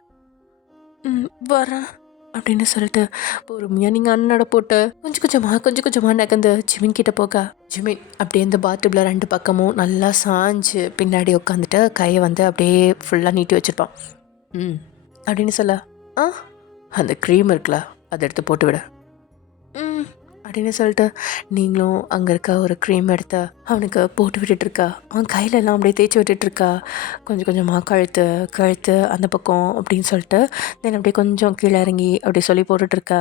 வரேன் அப்படின்னு சொல்லிட்டு பொறுமையாக நீங்கள் அண்ணனோட போட்டு கொஞ்சம் கொஞ்சமாக நகர்ந்து ஜிமின் கிட்ட போக ஜிமின் அப்படியே இந்த பாத்ரூமில் 2 பக்கமும் நல்லா சாஞ்சு பின்னாடி உட்காந்துட்டு கையை வந்து அப்படியே ஃபுல்லாக நீட்டி வச்சுருப்பான். அப்படின்னு சொல்ல அந்த க்ரீம் இருக்குல்ல அதை எடுத்து போட்டு விட அப்படின்னு சொல்லிட்டு நீங்களும் அங்கே இருக்க ஒரு க்ரீம் எடுத்து அவனுக்கு போட்டு விட்டுட்ருக்கா. அவன் கையிலெல்லாம் அப்படியே தேய்ச்சி விட்டுட்ருக்கா. கொஞ்சம் கொஞ்சமாக கழுத்து அந்த பக்கம் அப்படின்னு சொல்லிட்டு தென் அப்படியே கொஞ்சம் கீழே இறங்கி அப்படி சொல்லி போட்டுட்ருக்கா.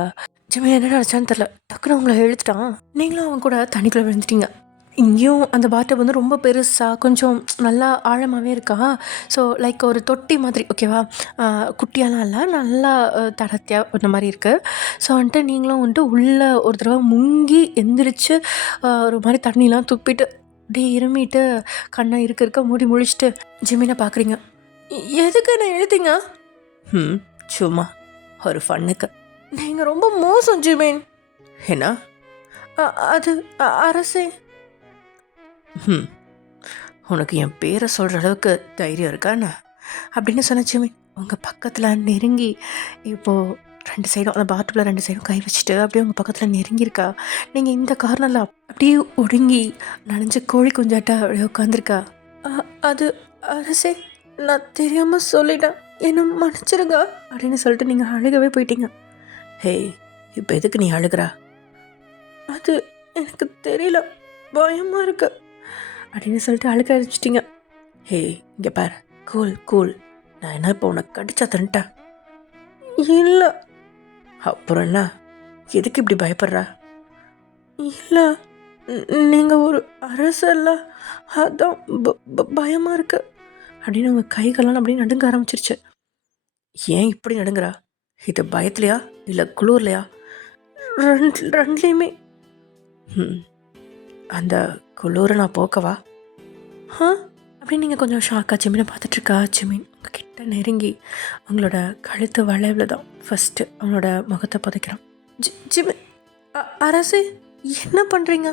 ஜிம்மி என்ன நினச்சான்னு தெரில, டக்குன்னு அவங்கள இழுத்துட்டான். நீங்களும் அவன் கூட தண்ணிக்குள்ளே விழுந்துட்டீங்க. இங்கேயும் அந்த பாட்டை வந்து ரொம்ப பெருசாக கொஞ்சம் நல்லா ஆழமாகவே இருக்கா. ஸோ லைக் ஒரு தொட்டி மாதிரி, ஓகேவா, குட்டியாலாம் இல்லை, நல்லா தடர்த்தியாக இந்த மாதிரி இருக்குது. ஸோ வந்துட்டு நீங்களும் வந்துட்டு உள்ளே ஒரு தடவை முங்கி எந்திரிச்சு ஒரு மாதிரி தண்ணிலாம் துப்பிட்டு அப்படியே இருமிட்டு கண்ணை இருக்க மூடி முழிச்சிட்டு ஜிமினை பார்க்குறீங்க. எதுக்கு என்ன எழுதிங்க? சும்மா ஒரு ஃபன்னுக்கு. நீங்கள் ரொம்ப மோசம் ஜிமின். என்ன அது அரசே? உனக்கு என் பேரை சொல்கிற அளவுக்கு தைரியம் இருக்காண்ணா அப்படின்னு சொன்ன ஜிமின் உங்கள் பக்கத்தில் நெருங்கி இப்போது 2 சைடும் அந்த பாத்ரூமில் 2 சைடும் கை வச்சுட்டு அப்படியே உங்கள் பக்கத்தில் நெருங்கியிருக்கா. நீங்கள் இந்த கார்னரில் அப்படியே ஒடுங்கி நனைஞ்ச கோழி குஞ்சாட்டா அப்படியே உட்காந்துருக்கா. அது அரசே, நான் தெரியாமல் சொல்லிட்டேன், என்ன மன்னிச்சிருங்க அப்படின்னு சொல்லிட்டு நீங்கள் அழுகவே போயிட்டீங்க. ஹே, இப்போ எதுக்கு நீ அழுகிறா? அது எனக்கு தெரியல, பயமாக இருக்கு அப்படின்னு சொல்லிட்டு அழுக்க ஆரம்பிச்சிட்டிங்க. ஹே, இங்கே பாரு, கூல். நான் என்ன இப்போ உனக்கு கடிச்சா தந்துட்டேன்? இல்லை. அப்புறம் என்ன, எதுக்கு இப்படி பயப்படுறா? இல்லை, நீங்கள் ஒரு அரசல்ல, அதான் பயமாக இருக்கு அப்படின்னு உங்கள் கைகள்லாம் அப்படின்னு நடுங்க ஆரம்பிச்சிருச்சு. ஏன் இப்படி நடுங்குறா? இது பயத்துலையா இல்லை குளூர்லையா? ரெண்டுலேயுமே. அந்த குளூரை நான் போக்கவா? அப்படின்னு நீங்கள் கொஞ்சம் ஷாக்காக ஜிமினை பார்த்துட்ருக்கா. ஜிமின் உங்கள் கிட்ட நெருங்கி அவங்களோட கழுத்து வளைவில் தான் ஃபஸ்ட்டு அவங்களோட முகத்தை புதைக்கிறான். ஜிமின், அரசு என்ன பண்ணுறீங்க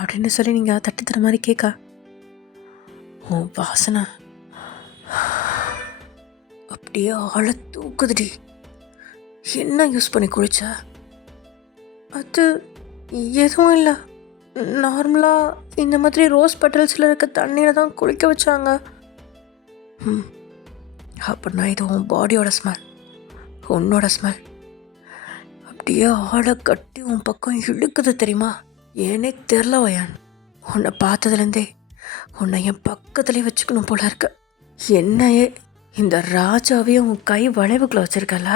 அப்படின்னு சொல்லி நீங்கள் தட்டுத்துற மாதிரி கேட்கா. ஓ வாசனை அப்படியே ஆளை தூக்குதுடி. என்ன யூஸ் பண்ணி குளிச்ச? அது எதுவும் இல்லை, நார்மலாக இந்த மாதிரி ரோஸ் பெட்டல்ஸில் இருக்க தண்ணியில் தான் குளிக்க வச்சாங்க. அப்படின்னா இது உன் பாடியோட ஸ்மெல், உன்னோட ஸ்மெல். அப்படியே ஆளை கட்டி உன் பக்கம் இழுக்குது தெரியுமா? ஏனே தெரில வயான், உன்னை பார்த்ததுலேருந்தே உன்னை என் பக்கத்துலேயே வச்சுக்கணும் போல இருக்கு. என்னையே இந்த ராஜாவே உன் கை வளைவுக்குள்ளே வச்சுருக்கல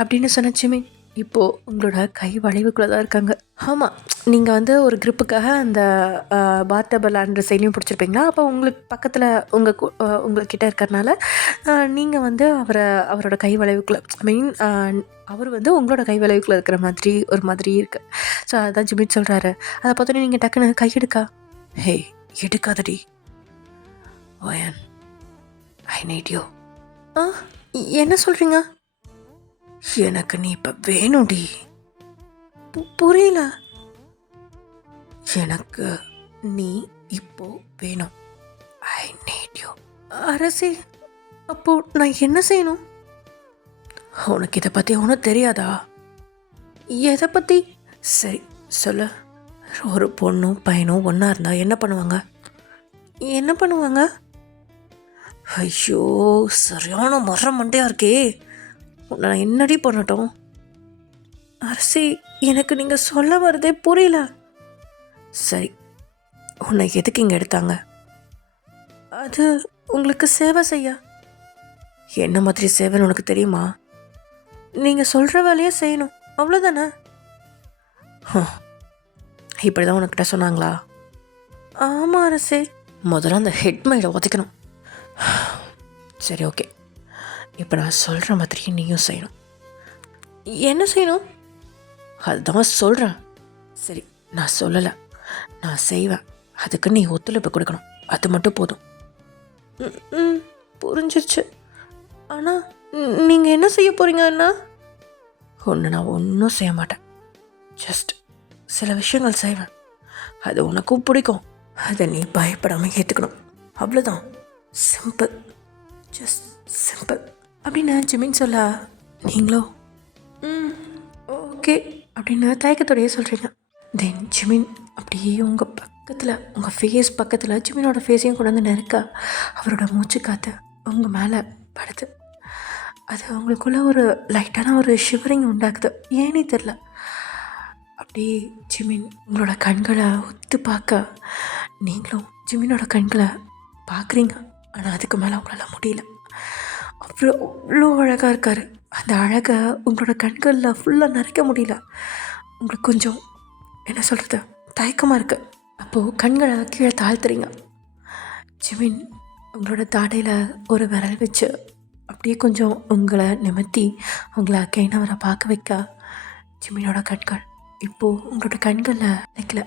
அப்படின்னு சொன்ன ஜிமின் இப்போது உங்களோட கை வளைவுக்குள்ளே தான் இருக்காங்க. ஆமாம், நீங்கள் வந்து ஒரு க்ரிப்புக்காக அந்த பாத்தபல் லேண்ட் சைட்லையும் பிடிச்சிருப்பீங்களா? அப்போ உங்களுக்கு பக்கத்தில் உங்கள்கிட்ட இருக்கிறனால நீங்கள் வந்து அவரோட கை வளைவுக்குள்ளே மீன் அவர் வந்து உங்களோட கை வளைவுக்குள்ளே இருக்கிற மாதிரி ஒரு மாதிரி இருக்குது. ஸோ அதான் ஜிமிட் சொல்கிறாரு. அதை பார்த்தோன்னே நீங்கள் டக்குன்னு கை எடுக்கா. ஹே, எடுக்காதடி ஓயன், ஐ நீட் யூ. என்ன சொல்கிறீங்க? எனக்கு நீ இப்போ வேணும்டி. புரியல. எனக்கு நீ இப்போ வேணும். I need you. அரசே, அப்போ நான் என்ன செய்யணும்? உனக்கு இதை பற்றி ஒன்றும் தெரியாதா? எதை பற்றி? சரி சொல்லு. ஒரு பொண்ணும் பையனும் ஒன்றா இருந்தால் என்ன பண்ணுவாங்க? ஐயோ, சரியான மண்டையாக இருக்கே. நான் என்னடி பண்ணட்டும்? அரசி, எனக்கு நீங்கள் சொல்ல வரதே புரியல. சரி, உன்னை எதுக்கு இங்கே எடுத்தாங்க? அது உங்களுக்கு சேவை செய்ய. என்ன மாதிரி சேவைன்னு உனக்கு தெரியுமா? நீங்கள் சொல்கிற வேலையை செய்யணும், அவ்வளோதானே? இப்படி தான் உனக்கிட்ட சொன்னாங்களா? ஆமாம் அரசே. முதல்ல அந்த ஹெட்மைடை உதைக்கணும். சரி, ஓகே. இப்போ நான் சொல்கிற மாதிரி நீயும் செய்யணும். என்ன செய்யணும்? அதுதான் சொல்கிறேன். சரி, நான் சொல்லலை, நான் செய்வேன். அதுக்கு நீ ஒத்துழைப்பு கொடுக்கணும், அது மட்டும் போதும். புரிஞ்சிருச்சு. ஆனால் நீங்கள் என்ன செய்ய போகிறீங்க அண்ணா? ஒன்று நான் ஒன்றும் செய்ய மாட்டேன். ஜஸ்ட் சில விஷயங்கள் செய்வேன். அது உனக்கும் பிடிக்கும், அதை நீ பயப்படாமல் ஏற்றுக்கணும், அவ்வளோதான். சிம்பிள். ஜஸ்ட் சிம்பிள் அப்படின்னு ஜிமின் சொல்ல, நீங்களோ ஓகே அப்படின்னு தயக்கத்தோடையே சொல்கிறீங்க. தென் ஜிமின் அப்படியே உங்கள் பக்கத்தில், உங்கள் ஃபேஸ் பக்கத்தில் ஜிமினோட ஃபேஸையும் கொண்டு வந்து நெருக்க அவரோட மூச்சு காற்று உங்கள் மேலே படுது. அது உங்களுக்குள்ள ஒரு லைட்டான ஒரு ஷிவரிங் உண்டாக்குது, ஏன்னே தெரில. அப்படியே ஜிமின் உங்களோட கண்களை ஒத்து பார்க்க நீங்களும் ஜிமினோட கண்களை பார்க்குறீங்க. ஆனால் அதுக்கு மேலே உங்களால் முடியல. அவ்வளோ அழகாக இருக்கார். அந்த அழகை உங்களோட கண்களில் ஃபுல்லாக நிறைக்க முடியல. உங்களுக்கு கொஞ்சம் என்ன சொல்கிறது, தயக்கமாக இருக்குது. அப்போது கண்களை கீழே தாழ்த்துறீங்க. ஜிமின் உங்களோட தாடையில் ஒரு விரல் வச்சு அப்படியே கொஞ்சம் உங்களை நிமித்தி உங்களை கைனவரை பார்க்க வைக்க, ஜிமினோட கண்கள் இப்போது உங்களோட கண்களில் நிற்கல,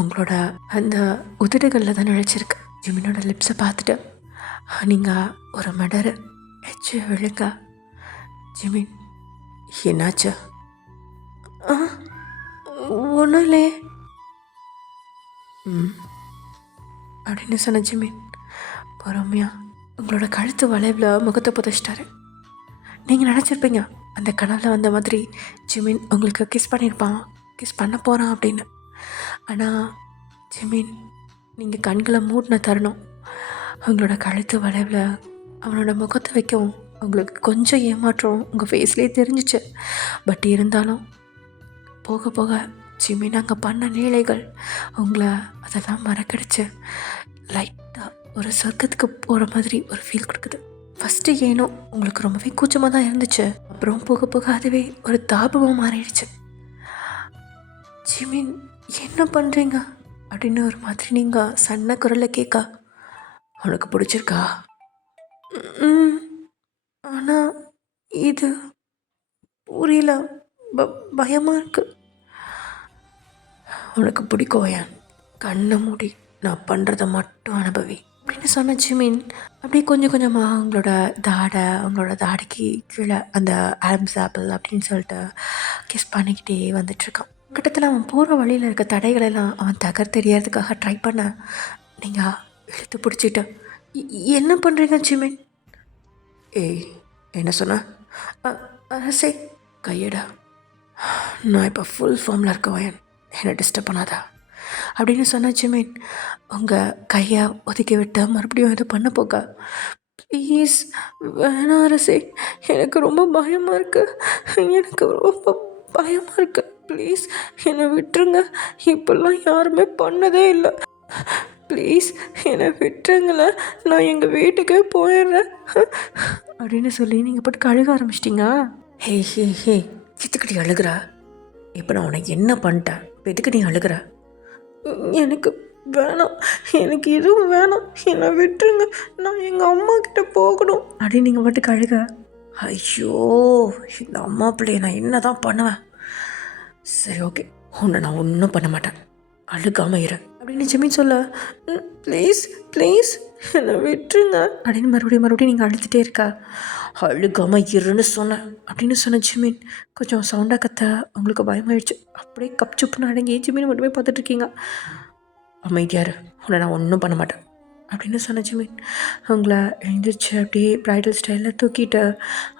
உங்களோட அந்த உதடுகளில் தான் நினைச்சிருக்கு. ஜிமினோட லிப்ஸை பார்த்துட்டு நீங்கள் ஒரு மடர் எச்சு விழுங்க. ஜிமின், என்னாச்சு? ஒன்றும் இல்லையே அப்படின்னு சொன்ன ஜிமின் பொறுமையாக உங்களோட கழுத்து வளைவில் முகத்தை புதைச்சிட்டாரு. நீங்கள் நினச்சிருப்பீங்க அந்த கனவில் வந்த மாதிரி ஜிமின் உங்களுக்கு கிஸ் பண்ணியிருப்பான், கிஸ் பண்ண போகிறான் அப்படின்னு. ஆனால் ஜிமின், நீங்கள் கண்களை மூடின தருணம் அவங்களோட கழுத்து வளைவில் அவனோட முகத்தை வைக்கவும் உங்களுக்கு கொஞ்சம் ஏமாற்றம் உங்கள் ஃபேஸ்லேயே தெரிஞ்சிச்சு. பட் இருந்தாலும் போக போக ஜிமின் அங்கே பண்ண நீளைகள் உங்களை அதெல்லாம் மறக்கடிச்சு லைட்டாக ஒரு சொர்க்கத்துக்கு போகிற மாதிரி ஒரு ஃபீல் கொடுக்குது. ஃபஸ்ட்டு ஏனோ உங்களுக்கு ரொம்பவே கூச்சமாக தான் இருந்துச்சு, அப்புறம் போக போக அதுவே ஒரு தாபமாக மாறிடுச்சு. ஜிமின், என்ன பண்ணுறீங்க அப்படின்னு ஒரு மாதிரி நீங்கள் சன்ன குரலில் கேட்க, உனக்கு பிடிச்சிருக்கா? ஆனால் இது புரியல, பயமாக இருக்கு. உனக்கு பிடிக்கும் ஏன், கண்ணை மூடி நான் பண்ணுறதை மட்டும் அனுபவி அப்படின்னு சொன்ன ஜிமின் அப்படியே கொஞ்சம் கொஞ்சமாக அவங்களோட தாடைக்கு கீழே அந்த ஆடம்ஸ் ஆப்பிள் அப்படின்னு சொல்லிட்டு கிஸ் பண்ணிக்கிட்டே வந்துட்டுருக்கான். கிட்டத்தில் அவன் போகிற வழியில் இருக்க தடைகளெல்லாம் அவன் தகர்த்தெறியறதுக்காக ட்ரை பண்ண, நீங்கள் இழுத்து பிடிச்சிட்டு என்ன பண்ணுறீங்க ஜிமின்? ஏய், என்ன சொன்ன? அரசே, கையடா, நான் இப்போ ஃபுல் ஃபார்மில் இருக்க வயன், என்னை டிஸ்டர்ப் பண்ணாதா அப்படின்னு சொன்ன ஜிமின் உங்கள் கையை ஒதுக்கி விட்டு மறுபடியும் எது பண்ண போக, ப்ளீஸ் வேணாம் அரசே, எனக்கு ரொம்ப பயமாக இருக்குது, எனக்கு ரொம்ப பயமாக இருக்குது, ப்ளீஸ் என்னை விட்டுருங்க, இப்போல்லாம் யாருமே பண்ணதே இல்லை, ப்ளீஸ் என்னை விட்டுருங்களேன், நான் எங்கள் வீட்டுக்கே போயிடுறேன் அப்படின்னு சொல்லி நீங்கள் போட்டு கழுக ஆரம்பிச்சிட்டிங்க. ஹே ஹே ஹே, எதுக்கு நீ அழுகிறா? இப்போ நான் உனக்கு என்ன பண்ணிட்டேன், இப்போ எதுக்கு நீ அழுகிற? எனக்கு வேணாம், எனக்கு எதுவும் வேணாம், என்னை விட்டுருங்க, நான் எங்கள் அம்மா கிட்ட போகணும் அப்படின்னு நீங்கள் பாட்டு கழுக. ஐயோ, இந்த அம்மா பிள்ளைய நான் என்ன தான் பண்ணுவேன்? சரி ஓகே, உன்னை நான் ஒன்றும் பண்ண மாட்டேன், அழுகாமல் இரு அப்படின்னு ஜிமின் சொல்ல, ப்ளீஸ் ப்ளீஸ் என்னை விட்டுருங்க அப்படின்னு மறுபடியும் நீங்கள் அழுதுகிட்டே இருக்கா. அழுகாமல் இருன்னு சொன்னேன் அப்படின்னு சொன்ன ஜிமின் கொஞ்சம் சவுண்டாக கத்த உங்களுக்கு பயமாயிடுச்சு. அப்படியே கப்சுப்புன்னு அடங்கி ஜிமின் மட்டுமே பார்த்துட்ருக்கீங்க. அமைதியாரு, உன்னை நான் ஒன்றும் பண்ண மாட்டேன் அப்படின்னு சொன்ன ஜிமின் அவங்கள எழுந்திரிச்சு அப்படியே ப்ரைடல் ஸ்டைலில் தூக்கிட்டு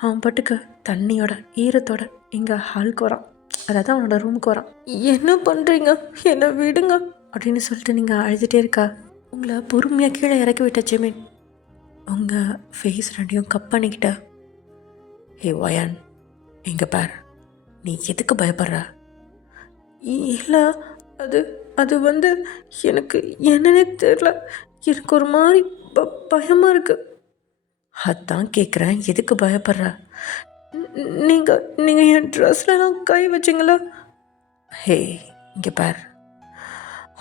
அவன் பாட்டுக்கு தண்ணியோட ஈரத்தோட இங்கே ஹாலுக்கு வரான், அதாவது அவனோட ரூமுக்கு வரான். என்ன பண்ணுறீங்க, என்னை விடுங்க அப்படின்னு சொல்லிட்டு நீங்கள் அழுதுகிட்டே இருக்கா. உங்களை பொறுமையாக கீழே இறக்கி விட்ட ஜிமின் உங்கள் ஃபேஸ் ரெண்டையும் கப் பண்ணிக்கிட்ட, ஹே வயான், எங்கே பார், நீ எதுக்கு பயப்படுற? இல்லை, அது வந்து எனக்கு என்னன்னே தெரில, எனக்கு ஒரு மாதிரி பயமாக இருக்குது. அதான் கேட்குறேன், எதுக்கு பயப்படுற? நீங்கள் என் ட்ரெஸ்லாம் கை வச்சிங்களா? ஹே, இங்கே பார்,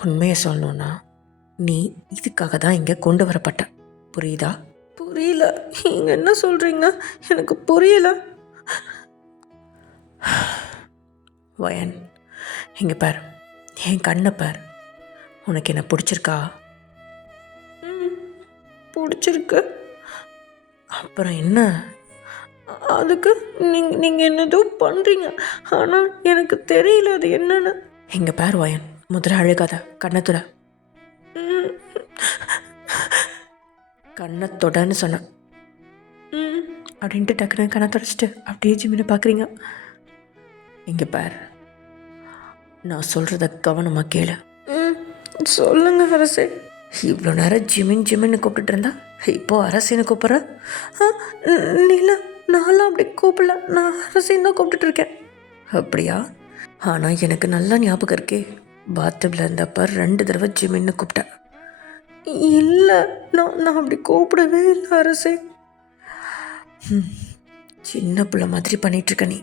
உண்மையை சொல்லணுன்னா நீ இதுக்காக தான் இங்கே கொண்டு வரப்பட்ட, புரியுதா? புரியல, நீங்கள் என்ன சொல்கிறீங்க, எனக்கு புரியல. வயன், இங்கே பார், என் கண்ணை பார், உனக்கு என்ன பிடிச்சிருக்கா? பிடிச்சிருக்கு. அப்புறம் என்ன? அதுக்கு நீங்கள் என்னதோ பண்ணுறீங்க, ஆனால் எனக்கு தெரியல அது என்னன்னு. இங்கே பார் வயன், முதல்ல அழுகாத, கண்ணத்தோட. கண்ணத்தோடன்னு சொன்னேன், ம் அப்படின்ட்டு டக்குன்னு கண்ணை தொடச்சிட்டு அப்படியே ஜிமினை பார்க்குறீங்க. இங்கே பார், நான் சொல்கிறத கவனமாக கேளு. ம் சொல்லுங்க அரசே. இவ்வளோ நேரம் ஜிமின் ஜிமின்னு கூப்பிட்டுட்டு இருந்தா இப்போது அரசின்னு கூப்பிட்ற? இல்லை, நான்லாம் அப்படி கூப்பிடல, நான் அரசின்னு தான் கூப்பிட்டுட்ருக்கேன். அப்படியா? ஆனால் எனக்கு நல்லா ஞாபகம் இருக்கே, பாத்டபில் இருந்தப்ப 2 தடவை ஜிமின்னு கூப்பிட்டேன். இல்லை, நான் அப்படி கூப்பிடவே இல்லை அரசே. சின்ன பிள்ளை மாதிரி பண்ணிகிட்ருக்க நீ.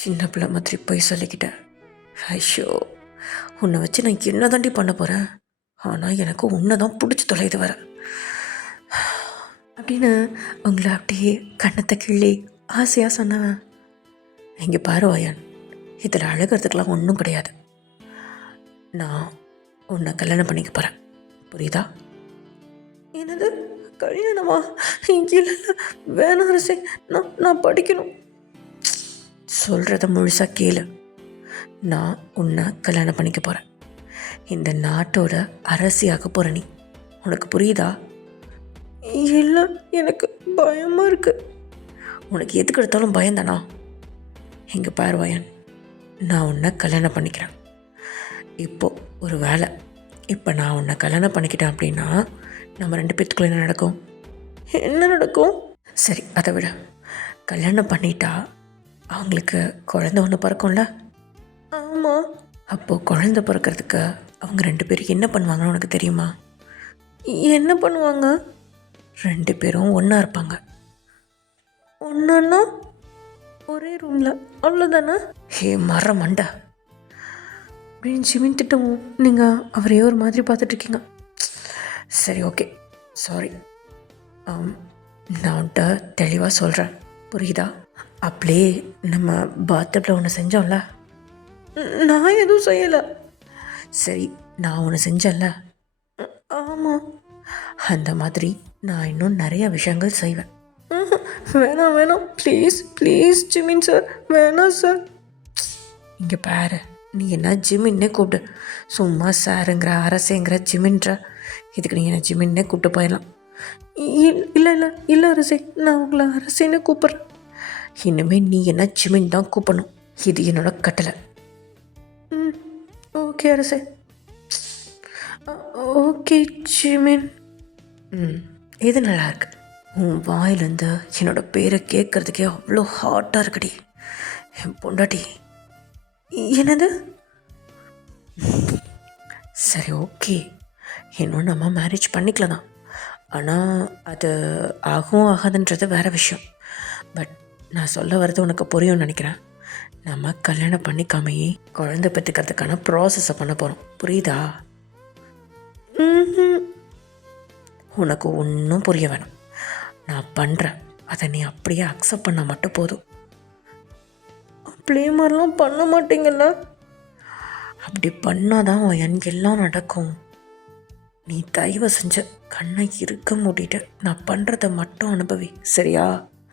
சின்ன பிள்ளை மாதிரி போய் சொல்லிக்கிட்ட. ஐயோ, உன்னை வச்சு நான் என்ன தாண்டி பண்ண போகிறேன்? ஆனால் எனக்கு உன்னை தான் பிடிச்சி தொலைது வர அப்படின்னு உங்களை அப்படியே கண்ணத்தை கிள்ளி ஆசையாக சொன்னவன். இங்கே பாரு வாயன், இதில் அழகிறதுக்கெலாம் ஒன்றும் கிடையாது. நான் உன்னை கல்யாணம் பண்ணிக்க போகிறேன், புரியுதா? என்னது கல்யாணமா? இல்லை வேணாம் அரசே, நான் படிக்கணும். சொல்கிறத முழுசாக கேளு. நான் உன்னை கல்யாணம் பண்ணிக்க போகிறேன். இந்த நாட்டோட அரசியாக போகிற நீ. உனக்கு புரியுதா? இல்லை, எனக்கு பயமாக இருக்குது. உனக்கு எதுக்கு எடுத்தாலும் பயந்தானா? இங்கே பாரு வாயன், நான் உன்னை கல்யாணம் பண்ணிக்கிறேன். இப்போது ஒரு வேலை, இப்போ நான் உன்னை கல்யாணம் பண்ணிக்கிட்டேன் அப்படின்னா நம்ம 2 பேத்துக்குள்ள என்ன நடக்கும்? என்ன நடக்கும்? சரி, அதை விட கல்யாணம் பண்ணிட்டா அவங்களுக்கு குழந்தை ஒன்று பிறக்கும்ல? ஆமாம். அப்போது குழந்தை பிறக்கிறதுக்கு அவங்க 2 பேரும் என்ன பண்ணுவாங்கன்னு உனக்கு தெரியுமா? என்ன பண்ணுவாங்க? 2 பேரும் ஒன்றா இருப்பாங்க. ஒன்றானா ஒரே ரூமில், அவ்வளோதானே? ஹே மர மண்டா அப்படின்னு ஜிமின் திட்டவும் நீங்கள் அவரே ஒரு மாதிரி பார்த்துட்ருக்கீங்க. சரி, ஓகே, சாரி. நான் உன்ட்ட தெளிவாக சொல்கிறேன், புரியுதா? அப்படியே நம்ம பாத்டப்பில் ஒன்று செஞ்சோம்ல. நான் எதுவும் செய்யலை. சரி, நான் ஒன்று செஞ்சேன்ல. ஆமாம். அந்த மாதிரி நான் இன்னும் நிறைய விஷயங்கள் செய்வேன். வேணாம் ப்ளீஸ் ப்ளீஸ் ஜிமின் சார், வேணாம் சார். இங்கே பாரு, நீ என்ன ஜிமின்னே கூப்பிடு. சும்மா சாருங்கிற அரசேங்கிற ஜிமின்ற, இதுக்கு நீ என்ன ஜிமின்னே கூப்பிட்டு போயிடலாம். இல்லை அரசே, நான் உங்களை அரசேன்னு கூப்பிட்றேன். இனிமேல் நீ என்ன ஜிமின் தான் கூப்பிடணும், இது என்னோட கட்டளை. ஓகே அரசே. Okay Jimin. இது நல்லா இருக்கு. உன் வாயிலேருந்து என்னோட பேரை கேட்குறதுக்கே அவ்வளோ ஹாட்டாக இருக்குடி என் பொண்டாட்டி. என்னது? சரி, ஓகே, இன்னும் நம்ம மேரேஜ் பண்ணிக்கலாம் தான். ஆனால் அது ஆகும் ஆகாதுன்றது வேறு விஷயம். பட் நான் சொல்ல வர்றது உனக்கு புரியும்னு நினைக்கிறேன். நம்ம கல்யாணம் பண்ணிக்காமையே குழந்தை பெற்றுக்கிறதுக்கான ப்ராசஸை பண்ண போகிறோம், புரியுதா? உனக்கு ஒன்றும் புரிய வேணும். நான் பண்ணுறேன், அதை நீ அப்படியே அக்செப்ட் பண்ணால் மட்டும் போதும். அப்படியே மாதிரிலாம் பண்ண மாட்டீங்கல்ல? அப்படி பண்ணாதான் எல்லாம் நடக்கும். நீ தயவு செஞ்ச கண்ணை இருக்க மூடிட்டு நான் பண்ணுறத மட்டும் அனுபவி, சரியா?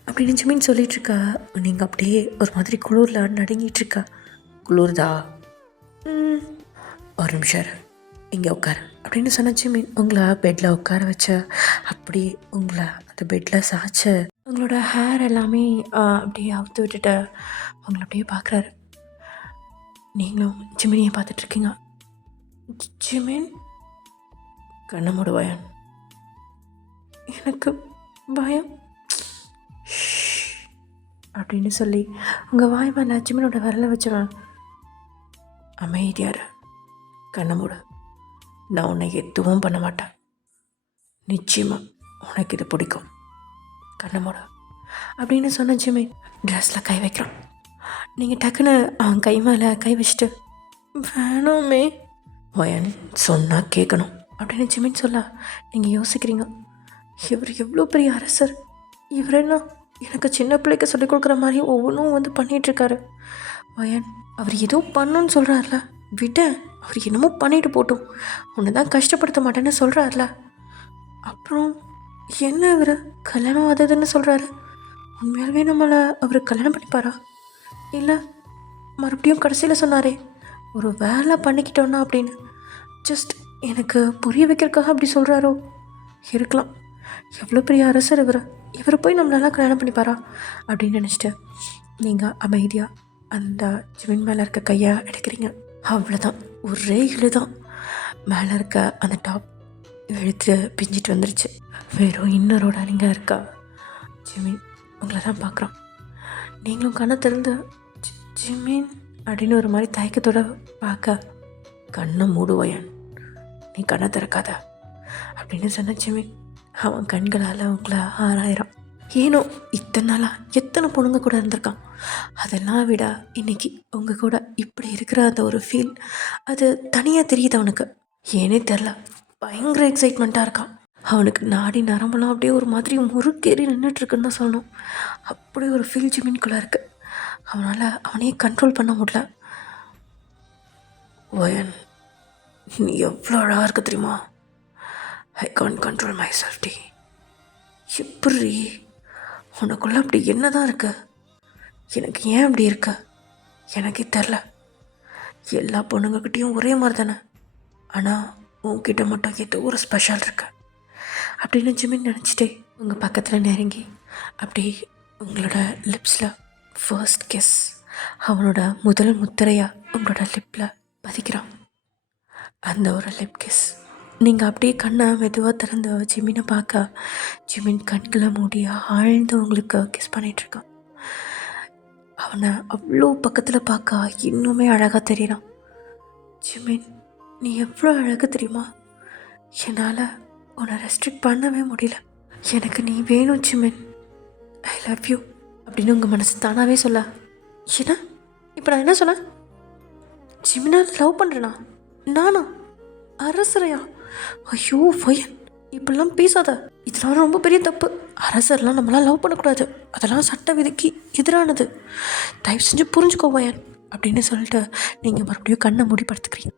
அப்படின்னு ஜிமின் சொல்லிகிட்ருக்கா. நீங்கள் அப்படியே ஒரு மாதிரி குளிரில் நடுங்கிட்டுருக்கா. குளிர்தா? ஒரு நிமிஷம் இங்கே உட்காரு அப்படின்னு சொன்ன ஜிமின் உங்களை பெட்டில் உட்கார வச்ச, அப்படி உங்களை அந்த பெட்டில் சாய்ச்ச, உங்களோட ஹேர் எல்லாமே அப்படியே அவுத்து விட்டுட்டு உங்களை அப்படியே பார்க்குறாரு. நீங்களும் ஜிமினியை பார்த்துட்ருக்கீங்க. ஜிமின், கண்ணை மூடு வாயன். எனக்கு பயம் அப்படின்னு சொல்லி உங்கள் வாய் மேலே ஜிமினோட விரலை வச்சுவேன். அமைதியார், கண்ணை மூடு. நான் உன்னை எதுவும் பண்ண மாட்டேன். நிச்சயமாக உனக்கு இது பிடிக்கும். கண்ணை மூடு அப்படின்னு சொன்ன ஜிமின் ட்ரெஸ்ஸில் கை வைக்கிறான். நீங்கள் டக்குன்னு அவன் கை மேலே கை வச்சுட்டு வேணாமே வயன் சொன்னால் கேட்கணும் அப்படின்னு ஜிமின் சொல்ல நீங்கள் யோசிக்கிறீங்க. இவர் எவ்வளோ பெரிய அரசர், இவர் என்ன எனக்கு சின்ன பிள்ளைக்கு சொல்லிக் கொடுக்குற மாதிரி ஒவ்வொன்றும் வந்து பண்ணிகிட்ருக்காரு. வயன் அவர் ஏதோ பண்ணணுன்னு சொல்கிறார்ல, விட அவர் என்னமோ பண்ணிட்டு போட்டோம், உன்னை தான் கஷ்டப்படுத்த மாட்டேன்னு சொல்கிறார்ல. அப்புறம் என்ன அவர் கல்யாணம் ஆகுதுன்னு சொல்கிறாரு? உண்மையாகவே நம்மளை அவர் கல்யாணம் பண்ணிப்பாரா? இல்லை மறுபடியும் கடைசியில் சொன்னாரே ஒரு வேலை பண்ணிக்கிட்டோன்னா அப்படின்னு, ஜஸ்ட் எனக்கு புரிய வைக்கிறதுக்காக அப்படி சொல்கிறாரோ? இருக்கலாம். எவ்வளோ பெரிய அரசர் இவரை போய் நம்மளால கல்யாணம் பண்ணிப்பாரா அப்படின்னு நினச்சிட்டு நீங்கள் அமைதியாக அந்த ஜிமின் மேலே இருக்க கையை எடுக்கிறீங்க. அவ்வளோதான், ஒரே இழுதான் மேலே இருக்க அந்த டாப் இழுத்து பிஞ்சிட்டு வந்துருச்சு. வெறும் இன்னரோட நீங்கள் இருக்கா. ஜிமின் உங்களை தான் பார்க்குறான். நீங்களும் கண்ணை திறந்து ஜிமின் அப்படின்னு ஒரு மாதிரி தயக்கத்தோட பார்க்க, கண்ணை மூடுவாயன், நீ கண்ணை திறக்காத அப்படின்னு சொன்ன ஜிமின் அவன் கண்களால் உங்களை ஆராயிரம். ஏனோ இத்தனை நாளாக எத்தனை பொண்ணுங்க கூட இருந்திருக்கான். அதெல்லாம் விட இன்னைக்கு உங்கள் கூட இப்படி இருக்கிற அந்த ஒரு ஃபீல் அது தனியாக தெரியுது அவனுக்கு. ஏனே தெரில, பயங்கர எக்ஸைட்மெண்ட்டாக இருக்கான். அவனுக்கு நாடி நரம்பெல்லாம் அப்படியே ஒரு மாதிரி முறுக்கேறி நின்றுட்டுருக்குன்னு தான் சொல்லணும். அப்படி ஒரு ஃபீல் ஜிமின்குள்ளே இருக்குது. அவனால் அவனையே கண்ட்ரோல் பண்ண முடியல. வயன், நீ எவ்வளோ அழகாக இருக்க தெரியுமா? I can't control myself டி. எப்படி உனக்குள்ளே அப்படி என்ன தான் இருக்கு? எனக்கு ஏன் அப்படி இருக்க எனக்கே தெரில. எல்லா பொண்ணுங்கக்கிட்டேயும் ஒரே மாதிரி தானே, ஆனால் உன்கிட்ட மட்டும் ஏதோ ஒரு ஸ்பெஷல் இருக்கு அப்படின்னு ஜிமின் நினச்சிட்டே உங்கள் பக்கத்தில் நெருங்கி அப்படி உங்களோட லிப்ஸில் ஃபர்ஸ்ட் கிஸ், அவனோட முதல் முத்திரையாக உங்களோட லிப்பில் பதிக்கிறான். அந்த ஒரு லிப் கிஸ் நீங்கள் அப்படியே கண்ணை மெதுவாக திறந்து ஜிமினை பார்க்க, ஜிமின் கண்களை மூடி ஆழ்ந்து உங்களுக்கு கிஸ் பண்ணிகிட்ருக்கான். அவனை அவ்வளோ பக்கத்தில் பார்க்க இன்னுமே அழகாக தெரியறான். ஜிமின், நீ எவ்வளோ அழகு தெரியுமா? என்னால் உன்னை ரெஸ்ட்ரிக்ட் பண்ணவே முடியல. எனக்கு நீ வேணும் ஜிமின், ஐ லவ் யூ அப்படின்னு உங்கள் மனசு தானாகவே சொல்ல. ஏன்னா இப்போ நான் என்ன சொன்னேன்? ஜிமினை லவ் பண்ணுறேனா? நானா? அரசரையா? ஐயோ வயன், இப்படிலாம் பேசாத, இதெல்லாம் ரொம்ப பெரிய தப்பு. அரசர்லாம் நம்மளாம் லவ் பண்ணக்கூடாது, அதெல்லாம் சட்ட விதிக்கு எதிரானது, தயவு செஞ்சு புரிஞ்சுக்கோ வயன் அப்படின்னு சொல்லிட்டு நீங்கள் மறுபடியும் கண்ணை மூடி படுத்துக்கிறீங்க.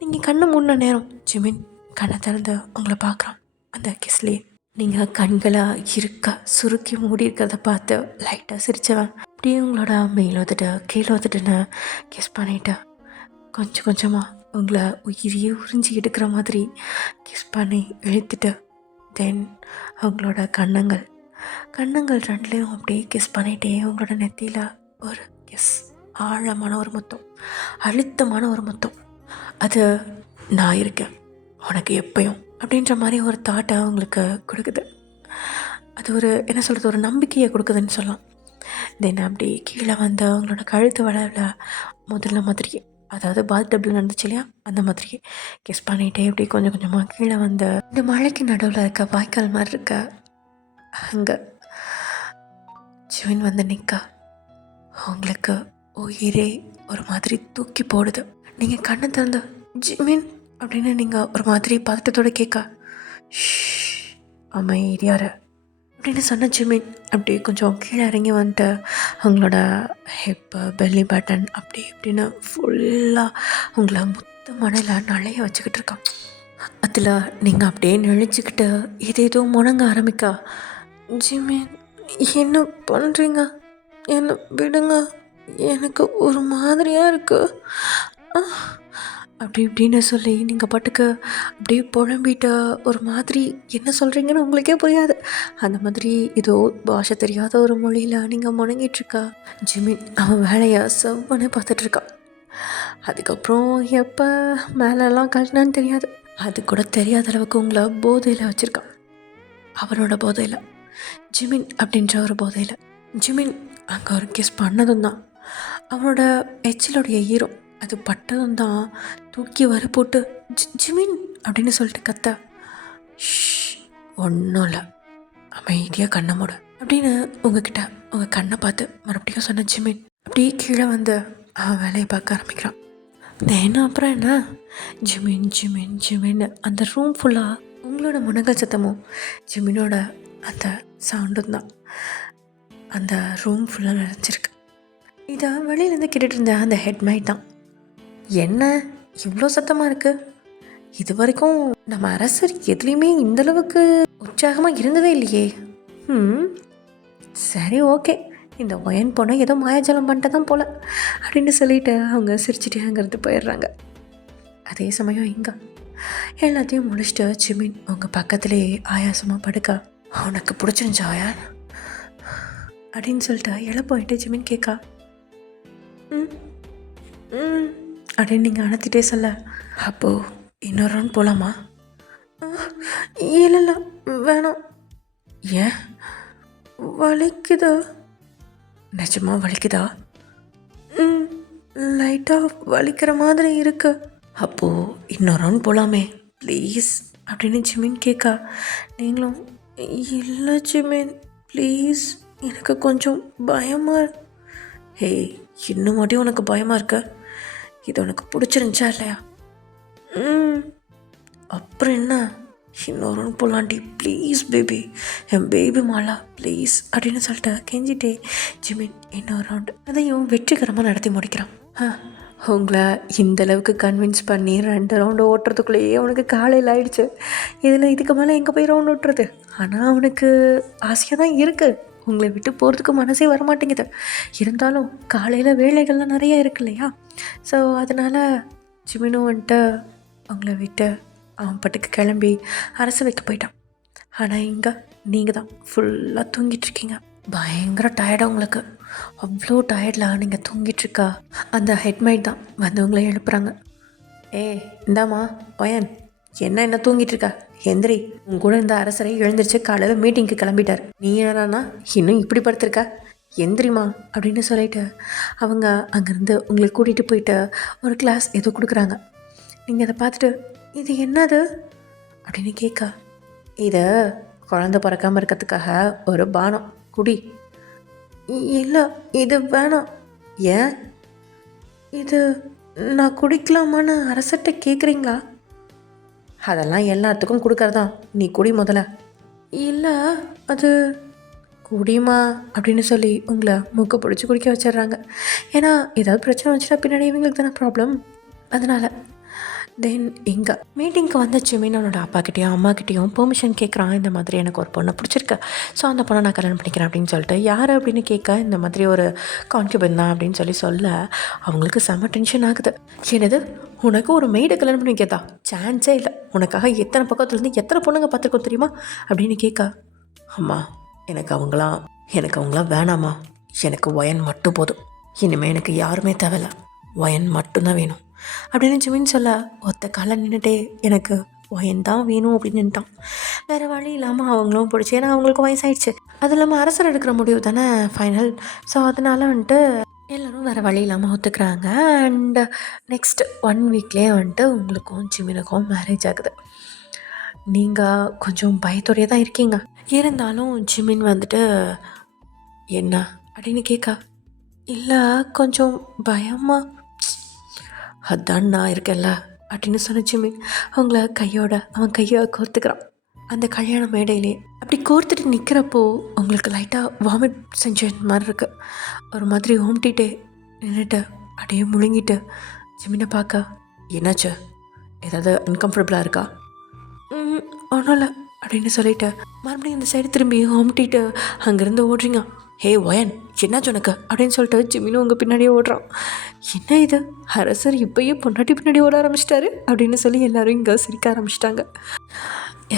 நீங்கள் கண்ணை மூடின நேரம் ஜிமின் கண்ணை திறந்து உங்களை பார்க்குறான். அந்த கிஸ்லேயே நீங்கள் கண்களாக இருக்க சுருக்கி மூடி இருக்கிறத பார்த்து லைட்டாக சிரிச்சவன் அப்படியே உங்களோட மேல் வந்துட்டு கீழே வந்துட்டுன்னு கிஸ் பண்ணிவிட்டு கொஞ்சம் கொஞ்சமாக உங்களை உயிரியே உறிஞ்சி எடுக்கிற மாதிரி கிஸ் பண்ணி இழுத்துட்டு தென் அவங்களோட கண்ணங்கள் ரெண்டுலேயும் அப்படியே கிஸ் பண்ணிகிட்டே உங்களோட நெத்தியில் ஒரு கிஸ், ஆழமான ஒரு முத்தம், அழுத்தமான ஒரு முத்தம். அது நான் இருக்கேன் உனக்கு எப்பயும் அப்படின்ற மாதிரி ஒரு தாட்டை அவங்களுக்கு கொடுக்குது. அது ஒரு என்ன சொல்கிறது, ஒரு நம்பிக்கையை கொடுக்குதுன்னு சொல்லலாம். தென் அப்படி கீழே வந்து அவங்களோட கழுத்து வளவில் முதல்ல மாதிரியே, அதாவது பாத் டப்பில் நடந்துச்சு இல்லையா, அந்த மாதிரி கிஸ் பண்ணிகிட்டே இப்படி கொஞ்சம் கொஞ்சமாக கீழே வந்து இந்த மழைக்கு நடுவில் இருக்க வாய்க்கால் மாதிரி இருக்க அங்கே ஜிமின் வந்து நிற்க அவங்களுக்கு உயிரே ஒரு மாதிரி தூக்கி போடுது. நீங்கள் கண்ணை திறந்து ஜிமின் அப்படின்னு நீங்கள் ஒரு மாதிரி பதட்டத்தோடு கேட்க, அமைதியாரு அப்படின்னு சொன்ன ஜிமின் அப்படி கொஞ்சம் கீழே இறங்கி வந்துட்டு அவங்களோட ஹிப்பு, பெல்லி பட்டன் அப்படி இப்படின்னு ஃபுல்லாக அவங்கள முத்த மணலில் நழைய வச்சுக்கிட்டு இருக்கான். அதில் நீங்கள் அப்படியே நெளிச்சிக்கிட்டு ஏதேதோ முணங்க ஆரம்பிக்கா. ஜிமின், என்ன பண்ணுறீங்க? என்ன விடுங்க, எனக்கு ஒரு மாதிரியாக இருக்குது அப்படி இப்படின்னு சொல்லி நீங்கள் பாட்டுக்கு அப்படியே புழம்பிட்ட ஒரு மாதிரி என்ன சொல்கிறீங்கன்னு உங்களுக்கே புரியாது. அந்த மாதிரி ஏதோ பாஷை தெரியாத ஒரு மொழியில் நீங்கள் முணங்கிட்டுருக்கா. ஜிமின் அவன் வேலையை செவ்வனே பார்த்துட்ருக்கான். அதுக்கப்புறம் எப்போ மேலெல்லாம் கழட்டினான்னு தெரியாது, அது கூட தெரியாத அளவுக்கு உங்களை போதையில் வச்சுருக்கான். அவனோட போதையில், ஜிமின் அப்படின்ற ஒரு போதையில். ஜிமின் அங்கே ஒரு கிஸ் பண்ணதும் தான் அவனோட எச்சிலோடைய ஈரம் அது பட்டதும் தான் தூக்கி வர போட்டு ஜிமின் அப்படின்னு சொல்லிட்டு கத்த, ஒன்றும் இல்லை, அமைதியாக கண்ணை மூடு அப்படின்னு உங்ககிட்ட உங்கள் கண்ணை பார்த்து மறுபடியும் சொன்ன ஜிமின் அப்படியே கீழே வந்து அவன் வேலையை பார்க்க ஆரம்பிக்கிறான். என்ன அப்புறம் என்ன, ஜிமின் ஜிமின் ஜிமின்னு அந்த ரூம் ஃபுல்லாக உங்களோட முனகல் சத்தமும் ஜிமினோட அந்த சவுண்டும் தான் அந்த ரூம் ஃபுல்லாக நிறைஞ்சிருக்கு. இதை வெளியிலேருந்து கேட்டுட்டு இருந்த அந்த ஹெட்மைட் தான், என்ன இவ்வளோ சத்தமாக இருக்குது, இது வரைக்கும் நம்ம அரசர் எதுலேயுமே இந்தளவுக்கு உற்சாகமாக இருந்ததே இல்லையே. சரி ஓகே, இந்த ஒயன் பொண்ணை ஏதோ மாயாஜலம் பண்ணிட்டு தான் போல அப்படின்னு சொல்லிட்டு அவங்க சிரிச்சுட்டு அங்கேருந்து போயிடுறாங்க. அதே சமயம் இங்கே எல்லாத்தையும் முடிச்சுட்டு ஜிமின் உங்கள் பக்கத்துலேயே ஆயாசமாக படுக்கா. உனக்கு பிடிச்சிருந்துச்சா ஆயான் அப்படின்னு சொல்லிட்டு எழ போயிட்டு ஜிமின் கேட்கா. ம் ம் அப்படின்னு நீங்கள் அணைத்திட்டே சொல்ல, அப்போது இன்னொரு ரவுண்ட் போகலாமா? இல்லை இல்லை வேணாம். ஏன்? வலிக்குதா? நிஜமாக வலிக்குதா? ம் லைட்டாக வலிக்கிற மாதிரி இருக்கு. அப்போது இன்னொரு ரவுண்ட் போகலாமே ப்ளீஸ் அப்படின்னு ஜிமின் கேட்கா. நீங்களும் இல்லை ஜிமின் ப்ளீஸ் எனக்கு கொஞ்சம் பயமாக. ஹே இன்னும் மட்டும் உனக்கு பயமாக இருக்க? இது உனக்கு பிடிச்சிருந்துச்சா இல்லையா? ம் அப்புறம் என்ன, இன்னொரு ரவுண்ட் போகலாண்டி ப்ளீஸ் பேபி, என் பேபி மாலா ப்ளீஸ் அப்படின்னு சொல்லிட்டு கெஞ்சிட்டே ஜிமின் இன்னொரு ரவுண்டு அதையும் வெற்றிகரமாக நடத்தி முடிக்கிறான். உங்களை இந்தளவுக்கு கன்வின்ஸ் பண்ணி 2 ரவுண்டு ஓட்டுறதுக்குள்ளேயே அவனுக்கு காலையில் ஆயிடுச்சு. இதில் இதுக்கு மேலே எங்கே போய் ரவுண்ட் ஓட்டுறது? ஆனால் அவனுக்கு ஆசையாக தான் இருக்குது, உங்களை விட்டு போகிறதுக்கு மனசே வரமாட்டேங்குது. இருந்தாலும் காலையில் வேலைகள்லாம் நிறைய இருக்கு இல்லையா? ஸோ அதனால் ஜிமினும் வந்துட்டு அவங்கள விட்டு அவன் பாட்டுக்கு கிளம்பி அரசு வைக்க போயிட்டான். ஆனால் இங்கே நீங்கள் தான் ஃபுல்லாக தூங்கிட்டுருக்கீங்க. பயங்கர டயர்டாக உங்களுக்கு. அவ்வளோ டயர்டில் நீங்கள் தூங்கிட்டுருக்கா அந்த ஹெட்மைட் தான் வந்தவங்கள எழுப்புறாங்க. இந்தாம்மா ஒயன், என்ன தூங்கிட்டுருக்கா? எந்திரி, உன் கூட இந்த அரசரை எழுந்திரிச்சு காலையில் மீட்டிங்க்கு கிளம்பிட்டார். நீ என்னன்னா இன்னும் இப்படி படுத்திருக்கா? எந்திரிமா அப்படின்னு சொல்லிட்டு அவங்க அங்கேருந்து உங்களை கூட்டிகிட்டு போயிட்டு ஒரு கிளாஸ் ஏதோ கொடுக்குறாங்க. நீங்கள் அதை பார்த்துட்டு இது என்னது அப்படின்னு கேட்க, இதை குழந்த பிறக்காமல் இருக்கிறதுக்காக ஒரு பானம், குடி. இல்லை இது வேணாம். ஏன்? இது நான் குடிக்கலாமான்னு அரசர்கிட்ட கேட்குறீங்களா? அதெல்லாம் எல்லாத்துக்கும் கொடுக்கறதான், நீ குடி முதல்ல. இல்லை அது குடிமா அப்படின்னு சொல்லி உங்களை மூக்க பிடிச்சி குடிக்க வச்சிடுறாங்க. ஏன்னா ஏதாவது பிரச்சனை வந்துச்சுன்னா பின்னாடி இவங்களுக்கு தானே ப்ராப்ளம். அதனால் தென் இங்கே மீட்டிங்க்கு வந்த ஜிமின் அவனோட அப்பாக்கிட்டேயும் அம்மாக்கிட்டேயும் பெர்மிஷன் கேட்குறான். இந்த மாதிரி எனக்கு ஒரு பொண்ணை பிடிச்சிருக்கு, ஸோ அந்த பொண்ணை நான் கல்யாணம் பண்ணிக்கிறேன் அப்படின்னு சொல்லிட்டு. யார் அப்படின்னு கேட்க, இந்த மாதிரி ஒரு கான்கியூபன் தான் அப்படின்னு சொல்ல அவங்களுக்கு செம்ம டென்ஷன் ஆகுது. என்னது, உனக்கு ஒரு மெய்டை கல்யாணம் பண்ணி கேட்டா? சான்ஸே இல்லை, உனக்காக எத்தனை பக்கத்துலேருந்து எத்தனை பொண்ணுங்க பார்த்துருக்கோம் தெரியுமா அப்படின்னு கேட்க, அம்மா எனக்கு அவங்களாம் வேணாம்மா, எனக்கு ஒயன் மட்டும் போதும், இனிமேல் எனக்கு யாருமே தேவையில்ல, ஒயன் மட்டும்தான் வேணும் அப்படின்னு ஜிமின் சொல்ல, ஒத்த காலை நின்றுட்டே எனக்கு ஒயன் தான் வேணும் அப்படின்னு நின்ட்டான். வேறு வழி இல்லாமல் அவங்களும் பிடிச்சி, ஏன்னா அவங்களுக்கு வயசாயிடுச்சு, அது இல்லாமல் அரசர் எடுக்கிற முடிவு தானே ஃபைனல். ஸோ அதனால் வந்துட்டு எல்லோரும் வேறு வழி இல்லாமல் ஒத்துக்கிறாங்க. அண்ட் நெக்ஸ்ட் 1 வீக்லேயே வந்துட்டு உங்களுக்கும் ஜிமினுக்கும் மேரேஜ் ஆகுது. நீங்கள் கொஞ்சம் பயத்தோடையே தான் இருக்கீங்க. இருந்தாலும் ஜிமின் வந்துட்டு என்ன அப்படின்னு கேட்க, இல்லை கொஞ்சம் பயமா. அதான் நான் இருக்கேன்ல அப்படின்னு சொன்ன ஜிமின் அவங்கள அவன் கையை கோர்த்துக்கிறான். அந்த கல்யாண மேடையிலே அப்படி கோர்த்துட்டு நிற்கிறப்போ அவங்களுக்கு லைட்டாக வாமிட் செஞ்ச மாதிரி இருக்குது. ஒரு மாதிரி ஓம்பிட்டே நின்றுட்டு அப்படியே முழுங்கிட்டு ஜிமினை பார்க்க, என்னாச்சு, ஏதாவது அன்கம்ஃபர்டபுளாக இருக்கா? ஒன்றும் இல்லை அப்படின்னு சொல்லிட்டு மறுபடியும் இந்த சைடு திரும்பி ஓம்பிட்டு அங்கேருந்து ஓடுறீங்க. ஹே ஒயன், என்னாச்சு உனக்கு அப்படின்னு சொல்லிட்டு ஜிமினும் உங்கள் பின்னாடியே ஓடுறான். என்ன இது, அரசர் இப்போயே பொண்டாட்டி பின்னாடி ஓட ஆரம்பிச்சிட்டாரு அப்படின்னு சொல்லி எல்லோரும் இங்கே சிரிக்க ஆரம்பிச்சிட்டாங்க.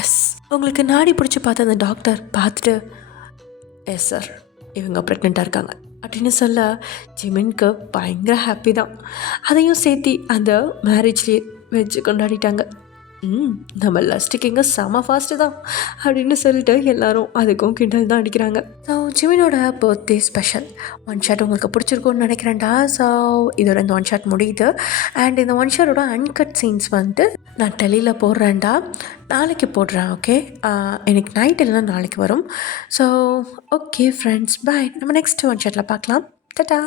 எஸ், உங்களுக்கு நாடி பிடிச்சி பார்த்த அந்த டாக்டர் பார்த்துட்டு, எஸ் சார் இவங்க ப்ரெக்னெண்ட்டாக இருக்காங்க அப்படின்னு சொல்ல ஜிமினுக்கு பயங்கர ஹாப்பி தான். அதையும் சேர்த்தி அந்த மேரேஜ்லேயே வச்சு கொண்டாடிட்டாங்க. நம்ம லஸ்ட்டுக்கு எங்கே செம ஃபாஸ்ட்டு தான் அப்படின்னு சொல்லிட்டு எல்லோரும் அதுக்கும் கிண்டல் தான் அடிக்கிறாங்க. ஸோ ஜிமினோட பர்த்டே ஸ்பெஷல் 1 ஷாட் உங்களுக்கு பிடிச்சிருக்கும்னு நினைக்கிறேன்டா. ஸோ இதோட இந்த 1 ஷாட் முடியுது. அண்ட் இந்த 1 ஷாட்டோட அன்கட் சீன்ஸ் வந்துட்டு நான் டெலியில் போடுறேன்டா, நாளைக்கு போடுறேன். ஓகே, எனக்கு நைட் இல்லைனா நாளைக்கு வரும். ஸோ ஓகே ஃப்ரெண்ட்ஸ், பாய். நம்ம நெக்ஸ்ட் 1 ஷாட்டில் பார்க்கலாம். டாடா.